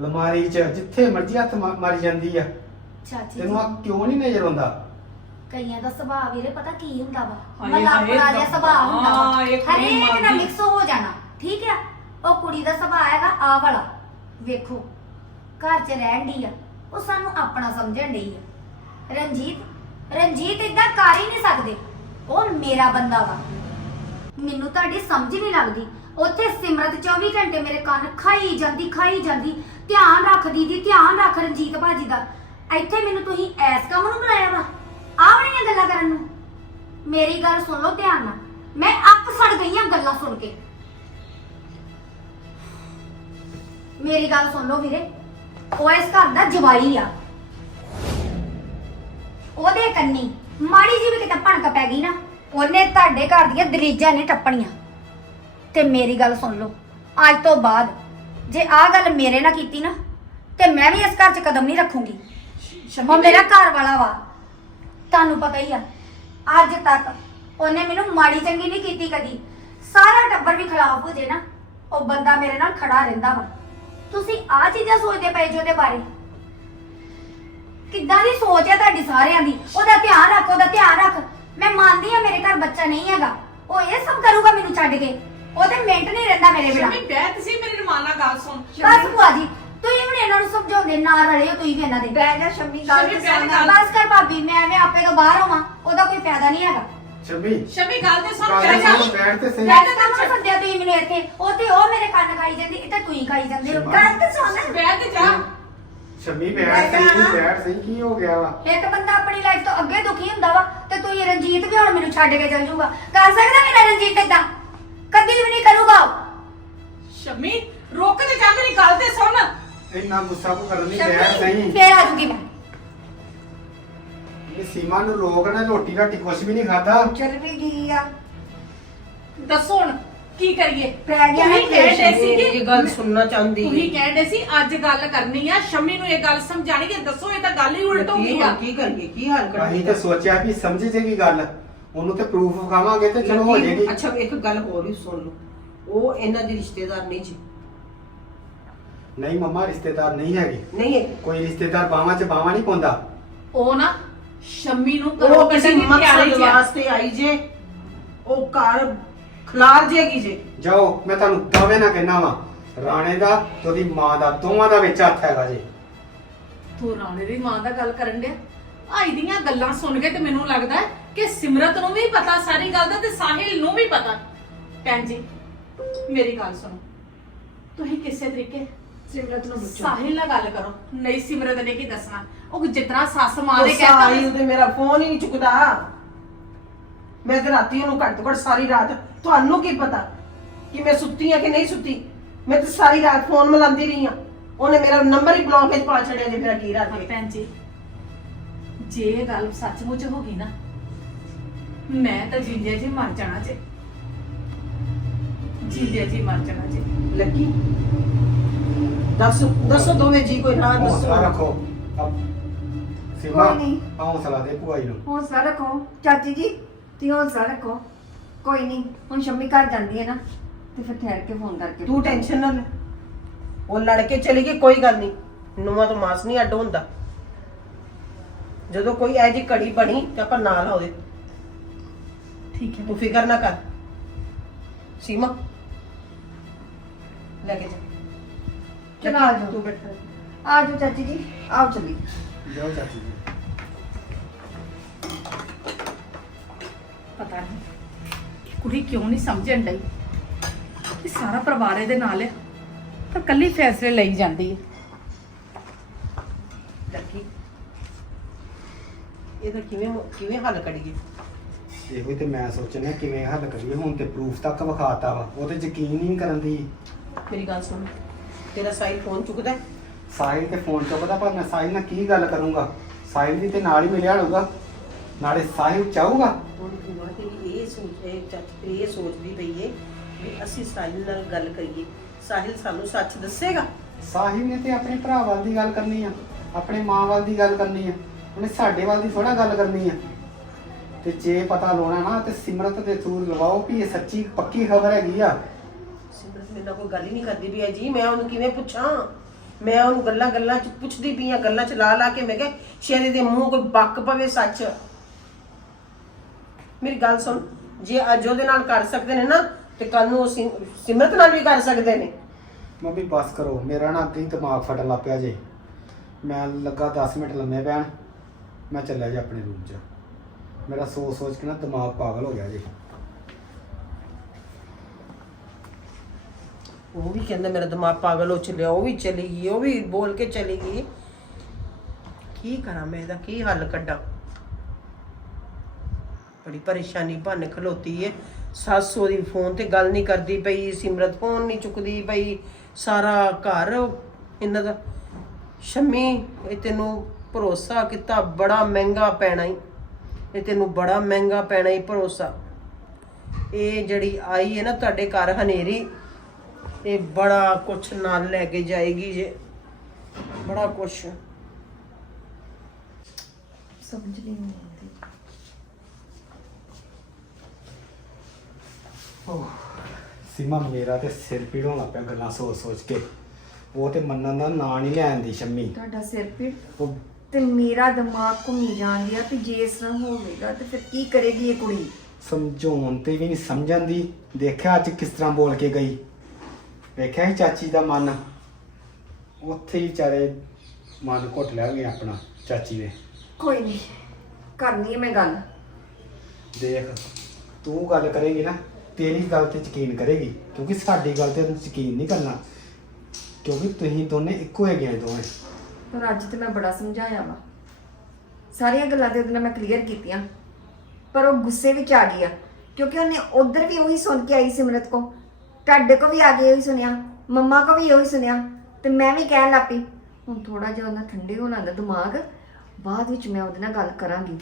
ਅਲਮਾਰੀ 'ਚ ਜਿੱਥੇ ਮਰਜ਼ੀ ਹੱਥ ਮਾ- ਮਾਰੀ ਜਾਂਦੀ ਆ।
ਚਾਚੀ
ਤੈਨੂੰ
ਜੀ।
ਆ ਕਿਉਂ ਨਹੀਂ ਨਜ਼ਰ ਆਉਂਦਾ?
ਕਈਆਂ ਦਾ ਸੁਭਾਅ ਵੀਰੇ ਪਤਾ ਕੀ ਹੁੰਦਾ ਵਾ?
ਹਾਏ
ਮਲਾਪੜਾ
ਹਾਏ
ਜਿਹਾ ਸੁਭਾਅ ਹੁੰਦਾ ਵਾ।
ਹਾਂ, ਇਹ ਕੁੜੀ
ਹਰੇਕ ਨਾਲ। ਮਿਕਸ ਹੋ ਜਾਣਾ ਠੀਕ ਆ? ਉਹ ਕੁੜੀ ਦਾ ਸੁਭਾਅ ਹੈਗਾ ਆ ਵਾਲਾ। ਵੇਖੋ ਘਰ 'ਚ ਰਹਿਣ ਦੀ ਆ। ਉਹ ਸਾਨੂੰ ਆਪਣਾ ਸਮਝਣ ਡਈ ਆ। ਰਣਜੀਤ ਰਣਜੀਤ ਇਦਾਂ ਕਰ ਹੀ ਨਹੀਂ ਸਕਦੇ। ਉਹ ਮੇਰਾ ਬੰਦਾ ਵਾ। ਮੈਨੂੰ ਤੁਹਾਡੀ ਸਮਝ ਨਹੀਂ ਲੱਗਦੀ। ਉੱਥੇ ਸਿਮਰਤ 24 ਘੰਟੇ ਮੇਰੇ ਕੰਨ ਖਾਈ ਜਾਂਦੀ ਖਾਈ ਜਾਂਦੀ। ਧਿਆਨ ਰੱਖ ਦੀਦੀ, ਧਿਆਨ ਰੱਖ ਰਣਜੀਤ ਭਾਜੀ ਦਾ। ਇੱਥੇ ਮੈਨੂੰ ਤੁਸੀਂ ਐਸ ਕੰਮ ਨੂੰ ਬੁਲਾਇਆ ਵਾ? ਆਹ ਗੱਲਾਂ ਕਰਨ ਨੂੰ? ਮੇਰੀ ਗੱਲ ਸੁਣ ਲਓ ਧਿਆਨ ਨਾਲ। ਮੈਂ ਅੱਕ ਸੜ ਗਈਆਂ ਗੱਲਾਂ ਸੁਣ ਕੇ। ਮੇਰੀ ਗੱਲ ਸੁਣ ਲਓ ਵੀਰੇ। ਉਹ ਇਸ ਘਰ ਦਾ ਜਵਾਈ ਆ। ਉਹਦੇ ਕੰਨੀ ਮਾੜੀ ਜਿਹੀ ਵੀ ਕਿਤੇ ਭਣਕ ਪੈ ਗਈ ਨਾ, ਉਹਨੇ ਤੁਹਾਡੇ ਘਰ ਦੀਆਂ ਦਲੀਜਾਂ ਨੇ ਟੱਪਣੀਆਂ। ਤੇ ਮੇਰੀ ਗੱਲ ਸੁਣ ਲਓ। ਅੱਜ ਤੋਂ ਬਾਅਦ ਜੇ ਆਹ ਗੱਲ ਮੇਰੇ ਨਾਲ ਕੀਤੀ ਨਾ ਤੇ ਮੈਂ ਵੀ ਇਸ ਘਰ 'ਚ ਕਦਮ ਨਹੀਂ ਰੱਖੂੰਗੀ। ਉਹ ਮੇਰਾ ਘਰ ਵਾਲਾ ਵਾ ਤੁਹਾਨੂੰ ਪਤਾ ਹੀ ਆ ਅੱਜ ਤੱਕ ਉਹਨੇ ਮੈਨੂੰ ਮਾੜੀ ਚੰਗੀ ਨਹੀਂ ਕੀਤੀ ਕਦੀ। ਸਾਰਾ ਟੱਬਰ ਵੀ ਖਿਲਾਫ ਹੋ ਜੇ ਨਾ ਉਹ ਬੰਦਾ ਮੇਰੇ ਨਾਲ ਖੜਾ ਰਹਿੰਦਾ ਵਾ। ਤੁਸੀਂ ਆ ਚੀਜ਼ਾਂ ਸੋਚਦੇ ਪਏ ਜੋ ਉਹਦੇ ਬਾਰੇ। ਕਿੱਦਾਂ ਦੀ ਸੋਚ ਹੈ ਤੁਹਾਡੀ ਸਾਰਿਆਂ ਦੀ? ਉਹਦਾ ਧਿਆਨ ਰੱਖ ਉਹਦਾ ਧਿਆਨ ਰੱਖ। ਮੈਂ ਮੰਨਦੀ ਆ ਮੇਰੇ ਘਰ ਬੱਚਾ ਨਹੀਂ ਹੈਗਾ। ਉਹ ਇਹ ਸਭ ਕਰੂਗਾ ਮੈਨੂੰ ਛੱਡ ਕੇ। ਉਹ ਤੇ ਮਿੰਟ ਨਹੀਂ ਰਹਿੰਦਾ ਮੇਰੇ ਬਿਨਾਂ।
ਸ਼ਮੀ ਬਹਿ ਤੁਸੀਂ ਮੇਰੀ ਰਮਾਨ ਨਾਲ ਗੱਲ ਸੁਣ।
ਬਸ ਭੂਆ ਜੀ ਤੁਸੀਂ ਹੁਣ ਇਹਨਾਂ ਨੂੰ ਸਮਝਾਉਂਦੇ ਨਾ ਰਲੇ ਹੋ ਤੁਸੀਂ ਵੀ ਇਹਨਾਂ ਦੇ।
ਬਹਿ ਜਾ ਸ਼ੰਮੀ ਗੱਲ
ਸ਼ੰਮੀ ਬਹਿ।
ਬਸ ਕਰ ਭਾਬੀ ਮੈਂ ਐਵੇਂ ਆਪੇ ਤੋਂ ਬਾਹਰ ਹੋਵਾਂ ਉਹਦਾ ਕੋਈ ਫਾਇਦਾ ਨਹੀਂ ਹੈਗਾ।
ਸ਼ਮੀ।
ਸ਼ਮੀ ਗੱਲ ਤੇ ਸੁਣ ਬਹਿ ਜਾ।
ਬੈਠ ਤੇ ਸਹੀ।
ਮੈਂ ਤਾਂ ਕੰਮ ਸੱਦਿਆ ਤੁਸੀਂ ਮੈਨੂੰ ਇੱਥੇ। ਉਹ ਤੇ ਉਹ ਮੇਰੇ ਕੰਨ ਖਾਈ ਜਾਂਦੀ ਤਾਂ ਤੁਸੀਂ ਖਾਈ ਜਾਂਦੇ ਹੋ। ਗੱਲ ਤੇ ਸੁਣ।
ਬਹਿ ਤੇ ਜਾ।
ਸ਼ਮੀ ਬੈਠ ਸਹੀ ਬੈਠ ਸਹੀ ਕੀ ਹੋ ਗਿਆ ਵਾ?
ਇੱਕ ਬੰਦਾ ਆਪਣੀ ਲਾਈਫ ਤੋਂ ਅੱਗੇ ਦੁਖੀ ਹੁੰਦਾ ਵਾ ਤੇ ਤੁਸੀਂ ਰਣਜੀਤ ਵੀ ਹੁਣ ਮੈਨੂੰ ਛੱਡ ਕੇ ਚੱਲ ਜਾਊਗਾ ਕਰ ਸਕਦਾ ਮੇਰਾ ਰਣਜੀਤ ਏਦਾਂ? ਕਦੀ ਵੀ ਨਹੀਂ ਕਰੂਗਾ।
ਸ਼ਮੀ ਰੁਕ ਤੇ ਜਾ ਮੇਰੀ ਗੱਲ ਤੇ ਸੁਣ।
ਇੰਨਾ ਗੁੱਸਾ ਕੋ ਕਰਨ ਦੀ ਬੈਠ ਸਹੀ
ਫੇਰ ਆ ਜੂਗੀ ਮੈਂ।
ਇਹ ਸੀਮਾ ਨੂੰ ਰੋਕ ਨਾ ਰੋਟੀ ਰਾਟੀ ਕੁਛ ਵੀ ਨਹੀਂ ਖਾਦਾ
ਚੱਲ ਵੀ ਗਈ ਆ?
ਦੱਸੋ ਹੁਣ ਕੀ ਕਰੀਏ?
ਪੈ ਗਿਆ
ਤੁਸੀਂ ਕਹਿੰਦੇ ਸੀ
ਇਹ
ਕਿ
ਗੱਲ ਸੁਣਨਾ ਚਾਹੁੰਦੀ
ਤੁਸੀਂ ਕਹਿੰਦੇ ਸੀ ਅੱਜ ਗੱਲ ਕਰਨੀ ਆ। ਸ਼ਮੀ ਨੂੰ ਇਹ ਗੱਲ ਸਮਝਾਣੀ ਕਿ ਦੱਸੋ ਇਹ ਤਾਂ ਗੱਲ ਹੀ ਉਲਟ ਹੋ ਗਈ ਆ।
ਕੀ ਕਰੀਏ? ਕੀ ਹਾਲ
ਅਸੀਂ
ਕਰੀਏ
ਤਾਂ ਸੋਚਿਆ ਵੀ ਸਮਝ ਜੇਗੀ ਗੱਲ। ਉਹਨੂੰ ਤੇ ਪ੍ਰੂਫ ਵਿਖਾਵਾਂਗੇ ਤੇ ਚਲੋ ਹੋ ਜਾਏਗੀ।
ਅੱਛਾ ਇੱਕ ਗੱਲ ਹੋਰ ਵੀ ਸੁਣ ਲਓ। ਉਹ ਇਹਨਾਂ ਦੀ ਰਿਸ਼ਤੇਦਾਰ ਨਹੀਂ ਜੀ।
ਨਹੀਂ ਮਮਾ ਰਿਸ਼ਤੇਦਾਰ ਨਹੀਂ ਹੈਗੇ।
ਨਹੀਂ ਹੈ।
ਕੋਈ ਰਿਸ਼ਤੇਦਾਰ ਬਾਵਾਂ 'ਚ ਬਾਵਾਂ ਨਹੀਂ ਪਾਉਂਦਾ।
ਉਹ ਨਾ ਸ਼ਮੀ ਨੂੰ ਘਰੋਂ
ਉਹ ਕਿਸੇ ਮਕਸਦ। ਵਾਸਤੇ ਆਈ ਜੇ। ਉਹ ਘਰ ਖਲਾਰ ਜੇਗੀ ਜੇ।
ਜਾਓ ਮੈਂ ਤੁਹਾਨੂੰ ਦਾਅਵੇ ਨਾ ਕਹਿਣਾ ਵਾ। ਰਾਣੇ ਦਾ ਤੇ ਉਹਦੀ ਮਾਂ ਦਾ ਦੋਵਾਂ ਦਾ ਵਿੱਚ ਹੱਥ ਹੈਗਾ ਜੀ।
ਤੂੰ ਰਾਣੇ ਦੀ ਮਾਂ ਦਾ ਗੱਲ ਕਰਨ ਡਿਆ? ਆਈ ਦੀਆਂ ਗੱਲਾਂ ਸੁਣ ਕੇ ਤੇ ਮੈਨੂੰ ਲੱਗਦਾ ਹੈ ਕਿ ਸਿਮਰਤ ਨੂੰ ਵੀ ਪਤਾ ਸਾਰੀ ਗੱਲ ਦਾ ਤੇ ਸਾਹਿਲ ਨੂੰ ਵੀ ਪਤਾ। ਭੈਣ ਜੀ ਮੇਰੀ ਗੱਲ ਸੁਣੋ। ਤੁਸੀਂ ਕਿਸੇ ਤਰੀਕੇ
ਸਿਮਰਤ ਨੂੰ ਪੁੱਛੋ।
ਸਾਹਿਲ ਨਾਲ ਗੱਲ ਕਰੋ। ਨਹੀਂ ਸਿਮਰਤ ਨੇ ਕੀ ਦੱਸਣਾ? ਉਹ ਜਿਤਨਾ ਸੱਸ ਮਾਂ ਦੇ ਕਹਿੰਦਾ
ਸਾਹਿਲ ਤੇ ਮੇਰਾ ਫੋਨ ਹੀ ਨਹੀਂ ਚੁੱਕਦਾ। ਮੈਂ ਤੇ ਰਾਤੀ ਉਹਨੂੰ ਘੱਟ ਤੋਂ ਘੱਟ ਸਾਰੀ ਰਾਤ ਤੁਹਾਨੂੰ ਕੀ ਪਤਾ ਕਿ ਮੈਂ ਸੁੱਤੀ ਆ ਕਿ ਨਹੀਂ ਸੁੱਤੀ? ਮੈਂ ਤੇ ਸਾਰੀ ਰਾਤ ਫੋਨ ਮਿਲਾਉਂਦੀ ਰਹੀ ਆ ਉਹਨੇ ਮੇਰਾ ਨੰਬਰ ਹੀ ਬਲੌਕ ਵਿੱਚ ਪਾ ਛੱਡਿਆ ਜੇ ਮੇਰਾ ਕੀ ਰਾਤ
ਹਾਂ ਭੈਣ ਜੀ। ਜੇ ਇਹ ਗੱਲ ਸੱਚਮੁੱਚ ਹੋ ਗਈ ਨਾ ਮੈਂ ਤਾਂ ਜਿੰਦੇ ਜੀ ਮਰ ਜਾਣਾ ਜੇ। ਜਿੰਦੇ ਜੀ ਮਰ ਜਾਣਾ ਜੇ।
ਲੱਗੀ? ਦੱਸੋ ਦੱਸੋ ਦੋਵੇਂ ਜੀ ਕੋਈ ਰਾਹ
ਹੌਸਲਾ
ਦੱਸੋ
ਰੱਖੋ। ਅਬ ਸੀਮਾ
ਕੋਈ ਨਹੀਂ।
ਹੌਸਲਾ ਦੇ ਨੂੰ।
ਹੌਸਲਾ ਰੱਖੋ। ਚਾਚੀ ਜੀ ਤੁਸੀਂ ਹੌਸਲਾ ਰੱਖੋ। ਕੋਈ ਨਹੀਂ ਹੁਣ ਸ਼ੰਮੀ ਘਰ ਜਾਂਦੀ ਹੈ ਨਾ ਤੇ ਫਿਰ ਠਹਿਰ ਕੇ ਫੋਨ ਕਰਕੇ
ਤੂੰ ਟੈਨਸ਼ਨ ਨਾ ਲੈ। ਉਹ ਲੜ ਕੇ ਚਲੀ ਗਈ ਕੋਈ ਗੱਲ ਨਹੀਂ। ਨੂੰਹਾਂ ਤੋਂ ਮਾਸ ਨਹੀਂ ਅੱਡ ਹੁੰਦਾ। ਜਦੋਂ ਕੋਈ ਐ ਜੀ ਘੜੀ ਬਣੀ ਤੇ ਆਪਾਂ ਨਾਲ ਆ ਉਹਦੇ।
ਠੀਕ ਹੈ।
ਤੂੰ ਫਿਕਰ ਨਾ ਕਰ। ਸੀਮਾ। ਲੈ ਕੇ ਜਾ।
ਚਲ ਆ ਜਾਓ।
ਤੂੰ ਬੈਠ।
ਆ ਜਾਓ ਚਾਚੀ ਜੀ ਆਓ ਚੱਲੀ।
ਜਾਓ ਚਾਚੀ ਜੀ।
ਪਤਾ ਨਹੀਂ ਕੁੜੀ ਕਿਉਂ ਨਹੀਂ ਸਮਝਣ ਡਈ ਕਿ ਸਾਰਾ ਪਰਿਵਾਰ ਇਹਦੇ ਨਾਲ ਹੈ ਪਰ ਕੱਲੀ ਫੈਸਲੇ ਲਈ ਜਾਂਦੀ ਹੈ
ਲੱਕੀ ਇਹਦਾ ਕਿਵੇਂ ਕਿਵੇਂ ਹੱਲ ਕਰੀਏ?
ਇਹੋ ਤੇ ਮੈਂ ਸੋਚਣਾ ਕਿਵੇਂ ਹੱਲ ਕਰੀਏ ਹੁਣ ਤੇ ਪ੍ਰੂਫ ਤੱਕ ਵਿਖਾਤਾ ਵਾ ਉਹ ਤੇ ਯਕੀਨ ਹੀ ਨਹੀਂ ਕਰਨ ਦੀ।
ਮੇਰੀ ਗੱਲ ਸੁਣ ਤੇਰਾ ਸਾਈਲ ਫੋਨ ਚੁੱਕਦਾ? ਹੈ?
ਸਾਹਿਲ ਤੇ ਫੋਨ ਚੁੱਕਦਾ ਪਰ ਮੈਂ ਸਾਹਿਲ ਨਾਲ ਕੀ ਗੱਲ ਕਰੂੰਗਾ? ਸਾਹਿਲ ਵੀ ਤੇ ਨਾਲ ਹੀ ਮਿਲਿਆ ਹੋਊਗਾ ਨਾਲੇ ਸਾਹਿਲ ਚਾਹੂਗਾ
ਹੁਣ ਭੂਆ ਤੇਰੀ ਇਹ ਸੋਚ ਇਹ ਚੱਚ ਇਹ ਸੋਚਦੀ ਪਈ ਏ ਵੀ ਅਸੀਂ ਸਾਹਿਲ ਨਾਲ ਗੱਲ ਕਰੀਏ। ਸਾਹਿਲ ਸਾਨੂੰ ਸੱਚ ਦੱਸੇਗਾ?
ਸਾਹਿਲ ਨੇ ਤੇ ਆਪਣੇ ਭਰਾ ਵੱਲ ਦੀ ਗੱਲ ਕਰਨੀ ਆ ਆਪਣੇ ਮਾਂ ਵੱਲ ਦੀ ਗੱਲ ਕਰਨੀ ਆ ਉਹਨੇ ਸਾਡੇ ਵੱਲ ਦੀ ਥੋੜਾ ਗੱਲ ਕਰਨੀ ਆ। ਤੇ ਜੇ ਪਤਾ ਲਾਉਣਾ ਨਾ ਤੇ ਸਿਮਰਤ ਦੇ ਥਰੂ ਲਵਾਓ ਵੀ ਇਹ ਸੱਚੀ ਪੱਕੀ ਖਬਰ ਹੈਗੀ ਆ।
ਸਿਮਰਤ ਮੇਰੇ ਨਾਲ ਕੋਈ ਗੱਲ ਹੀ ਨਹੀਂ ਕਰਦੀ ਵੀ ਜੀ। ਮੈਂ ਉਹਨੂੰ ਕਿਵੇਂ ਪੁੱਛਾਂ? ਮੈਂ ਉਹਨੂੰ ਗੱਲਾਂ ਗੱਲਾਂ ਚ ਪੁੱਛਦੀ ਪਈ ਆ ਗੱਲਾਂ ਚ ਲਾ ਲਾ ਕੇ ਮੈਂ ਕਿਹਾ ਸ਼ਾਇਦ ਇਹਦੇ ਮੂੰਹ ਕੋਈ ਬੱਕ ਪਵੇ ਸੱਚ। ਮੇਰੀ ਗੱਲ ਸੁਣ ਜੇ ਅੱਜ ਉਹਦੇ ਨਾਲ ਕਰ ਸਕਦੇ ਨੇ ਨਾ ਤੇ ਕੱਲ ਨੂੰ ਉਹ ਸਿਮ- ਸਿਮਰਤ ਨਾਲ ਵੀ ਕਰ ਸਕਦੇ ਨੇ।
ਮੰਮੀ ਬਸ ਕਰੋ। ਮੇਰਾ ਨਾ ਅੱਗੇ ਹੀ ਦਿਮਾਗ ਫਟਣ ਲੱਗ ਪਿਆ ਜੇ। ਮੈਂ ਲੱਗਾ 10 ਮਿੰਟ ਲੰਮੇ ਪੈਣ। ਮੈਂ ਚੱਲਿਆ ਜੇ ਆਪਣੇ ਰੂਮ 'ਚ। ਮੇਰਾ ਸੋਚ ਸੋਚ ਕੇ ਨਾ ਦਿਮਾਗ ਪਾਗਲ ਹੋ ਗਿਆ ਜੇ।
ਉਹ ਵੀ ਕਹਿੰਦਾ ਮੇਰਾ ਦਿਮਾਗ ਪਾਗਲ ਹੋ ਚੱਲਿਆ, ਉਹ ਵੀ ਚਲੀ ਗਈ, ਉਹ ਵੀ ਬੋਲ ਕੇ ਚਲੀ ਗਈ। ਕੀ ਕਰਾਂ ਮੈਂ ਇਹਦਾ, ਕੀ ਹੱਲ ਕੱਢਾਂ? ਬੜੀ ਪਰੇਸ਼ਾਨੀ, ਭੰਨ ਖਲੋਤੀ ਏ। ਸੱਸ ਉਹਦੀ ਫੋਨ ਤੇ ਗੱਲ ਨਹੀਂ ਕਰਦੀ ਪਈ, ਸਿਮਰਤ ਫੋਨ ਨਹੀਂ ਚੁੱਕਦੀ ਪਈ, ਸਾਰਾ ਘਰ ਇਹਨਾਂ ਦਾ। ਸ਼ਮੀ, ਇਹ ਤੈਨੂੰ ਭਰੋਸਾ ਕੀਤਾ, ਬੜਾ ਮਹਿੰਗਾ ਪੈਣਾ ਈ। ਇਹ ਤੈਨੂੰ ਬੜਾ ਮਹਿੰਗਾ ਪੈਣਾ ਈ ਭਰੋਸਾ। ਇਹ ਜਿਹੜੀ ਆਈ ਹੈ ਨਾ ਤੁਹਾਡੇ ਘਰ ਹਨੇਰੀ ਇਹ ਬੜਾ ਕੁਛ ਨਾਲ ਲੈ ਕੇ ਜਾਏਗੀ ਜੇ। ਬੜਾ ਕੁਛ।
ਸਮਝ ਨਹੀਂ ਆਉਂਦੀ।
ਸੀਮਾ ਮੇਰਾ ਤੇ ਸਿਰ ਪੀੜ ਹੋਣਾ ਪਿਆ ਗੱਲਾਂ ਸੋਚ ਸੋਚ ਕੇ। ਉਹ ਤੇ ਮੰਨਣ ਦਾ ਨਾਂ ਨਹੀਂ ਲੈਣ ਦੀ ਸ਼ੰਮੀ।
ਤੁਹਾਡਾ ਸਿਰ ਪੀੜ?
ਉਹ
ਤੇ ਮੇਰਾ ਦਿਮਾਗ ਘੁੰਮੀ ਜਾਂਦੀ ਆ ਕਿ ਜੇ ਇਸ ਤਰ੍ਹਾਂ ਹੋਵੇਗਾ ਤੇ ਫਿਰ ਕੀ ਕਰੇਗੀ ਇਹ ਕੁੜੀ?
ਸਮਝਾਉਣ ਤੇ ਵੀ ਨਹੀਂ ਸਮਝਣ ਦੀ ਦੇਖਿਆ ਅੱਜ ਕਿਸ ਤਰ੍ਹਾਂ ਬੋਲ ਕੇ ਗਈ। ਵੇਖਿਆ ਹੀ ਚਾਚੀ ਦਾ ਮਨ? ਉੱਥੇ ਹੀ ਵਿਚਾਰੇ ਮਨ ਘੁੱਟ ਲਿਆ ਗਿਆ ਆਪਣਾ ਚਾਚੀ ਦੇ।
ਕੋਈ ਨਹੀਂ ਕਰਨੀ ਮੈਂ ਗੱਲ।
ਦੇਖ ਤੂੰ ਗੱਲ ਕਰੇਗੀ ਨਾ ਤੇਰੀ ਗੱਲ ਤੇ ਯਕੀਨ ਕਰੇਗੀ। ਕਿਉਂਕਿ ਸਾਡੀ ਗੱਲ ਤੇ ਉਹਨੂੰ ਯਕੀਨ ਨਹੀਂ ਕਰਨਾ। ਕਿਉਂਕਿ ਤੁਸੀਂ ਦੋਨੇ ਇੱਕੋ ਹੈਗੇ ਆ ਦੋਵੇਂ।
ਪਰ ਅੱਜ ਤੇ ਮੈਂ ਬੜਾ ਸਮਝਾਇਆ ਵਾ। ਸਾਰੀਆਂ ਗੱਲਾਂ ਤੇ ਉਹਦੇ ਨਾਲ ਮੈਂ ਕਲੀਅਰ ਕੀਤੀਆਂ। ਪਰ ਉਹ ਗੁੱਸੇ ਵਿੱਚ ਆ ਗਈ ਕਿਉਂਕਿ ਉਹਨੇ ਉਧਰ ਵੀ ਉਹੀ ਸੁਣ ਕੇ ਆਈ ਸਿਮਰਤ ਕੋ। ਤੁਹਾਡੇ ਕੋ ਵੀ ਆ ਕੇ ਉਹੀ ਸੁਣਿਆ, ਮੰਮਾ ਕੋ ਵੀ ਉਹੀ ਸੁਣਿਆ। ਤੇ ਮੈਂ ਵੀ ਕਹਿਣ ਲੱਪੀ ਹੁਣ ਥੋੜਾ ਜਿਹਾ ਉਹਨਾਂ ਠੰਡੇ ਹੋ ਦਾ ਦਿਮਾਗ, ਬਾਅਦ ਵਿੱਚ ਮੈਂ ਉਹਦੇ ਨਾਲ ਗੱਲ ਕਰਾਂਗੀ।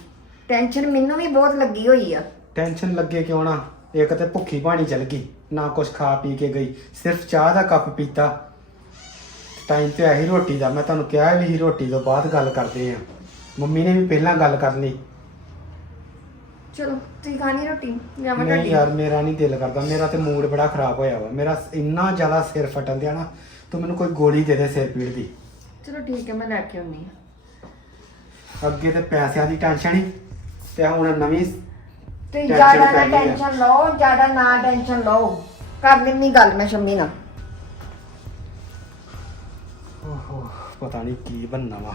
ਟੈਨਸ਼ਨ ਮੈਨੂੰ ਵੀ ਬਹੁਤ ਲੱਗੀ ਹੋਈ ਆ।
ਟੈਨਸ਼ਨ ਲੱਗੇ ਕਿਉਂ ਨਾ? ਇੱਕ ਤੇ ਭੁੱਖੀ ਪਾਣੀ ਚਲ ਗਈ, ਨਾ ਕੁਛ ਖਾ ਪੀ ਕੇ ਗਈ, ਸਿਰਫ ਚਾਹ ਦਾ ਕੱਪ ਪੀਤਾ। ਟਾਈਮ ਤੇ ਆਹੀ ਰੋਟੀ ਦਾ ਮੈਂ ਤੁਹਾਨੂੰ ਕਿਹਾ ਵੀ ਸੀ ਰੋਟੀ ਤੋਂ ਬਾਅਦ ਗੱਲ ਕਰਦੇ ਆ ਮੰਮੀ ਨੇ ਵੀ ਪਹਿਲਾਂ ਗੱਲ ਕਰ ਲਈ।
ਚਲੋ ਤੁਸੀਂ ਖਾਣੀ ਰੋਟੀ? ਜਾਂ ਮੈਂ
ਨਹੀਂ ਯਾਰ ਮੇਰਾ ਨਹੀਂ ਦਿਲ ਕਰਦਾ। ਮੇਰਾ ਤੇ ਮੂਡ ਬੜਾ ਖਰਾਬ ਹੋਇਆ ਵਾ। ਮੇਰਾ ਇੰਨਾ ਜ਼ਿਆਦਾ ਸਿਰ ਫਟਣ ਦਿਆ ਨਾ ਤੂੰ ਮੈਨੂੰ ਕੋਈ ਗੋਲੀ ਦੇ ਦੇ ਸਿਰ ਪੀੜ ਦੀ।
ਚਲੋ ਠੀਕ ਹੈ ਮੈਂ ਲੈ ਕੇ ਆਉਣੀ ਆ
ਅੱਗੇ ਤੇ ਪੈਸਿਆਂ ਦੀ ਟੈਨਸ਼ਨ ਹੀ ਤੇ ਹੁਣ ਨਵੀਂ
ਤੇ
Tension
ਜ਼ਿਆਦਾ ਨਾ
ਪੈ ਗਈ ਆ।
ਟੈਨਸ਼ਨ ਲਓ ਜ਼ਿਆਦਾ ਨਾ ਟੈਨਸ਼ਨ ਲਓ। ਕਰ ਲੈਣੀ ਗੱਲ ਮੈਂ ਸ਼ੰਮੀ ਨਾਲ।
ਪਤਾ ਨਹੀਂ ਕੀ ਬੰਨਾ ਵਾ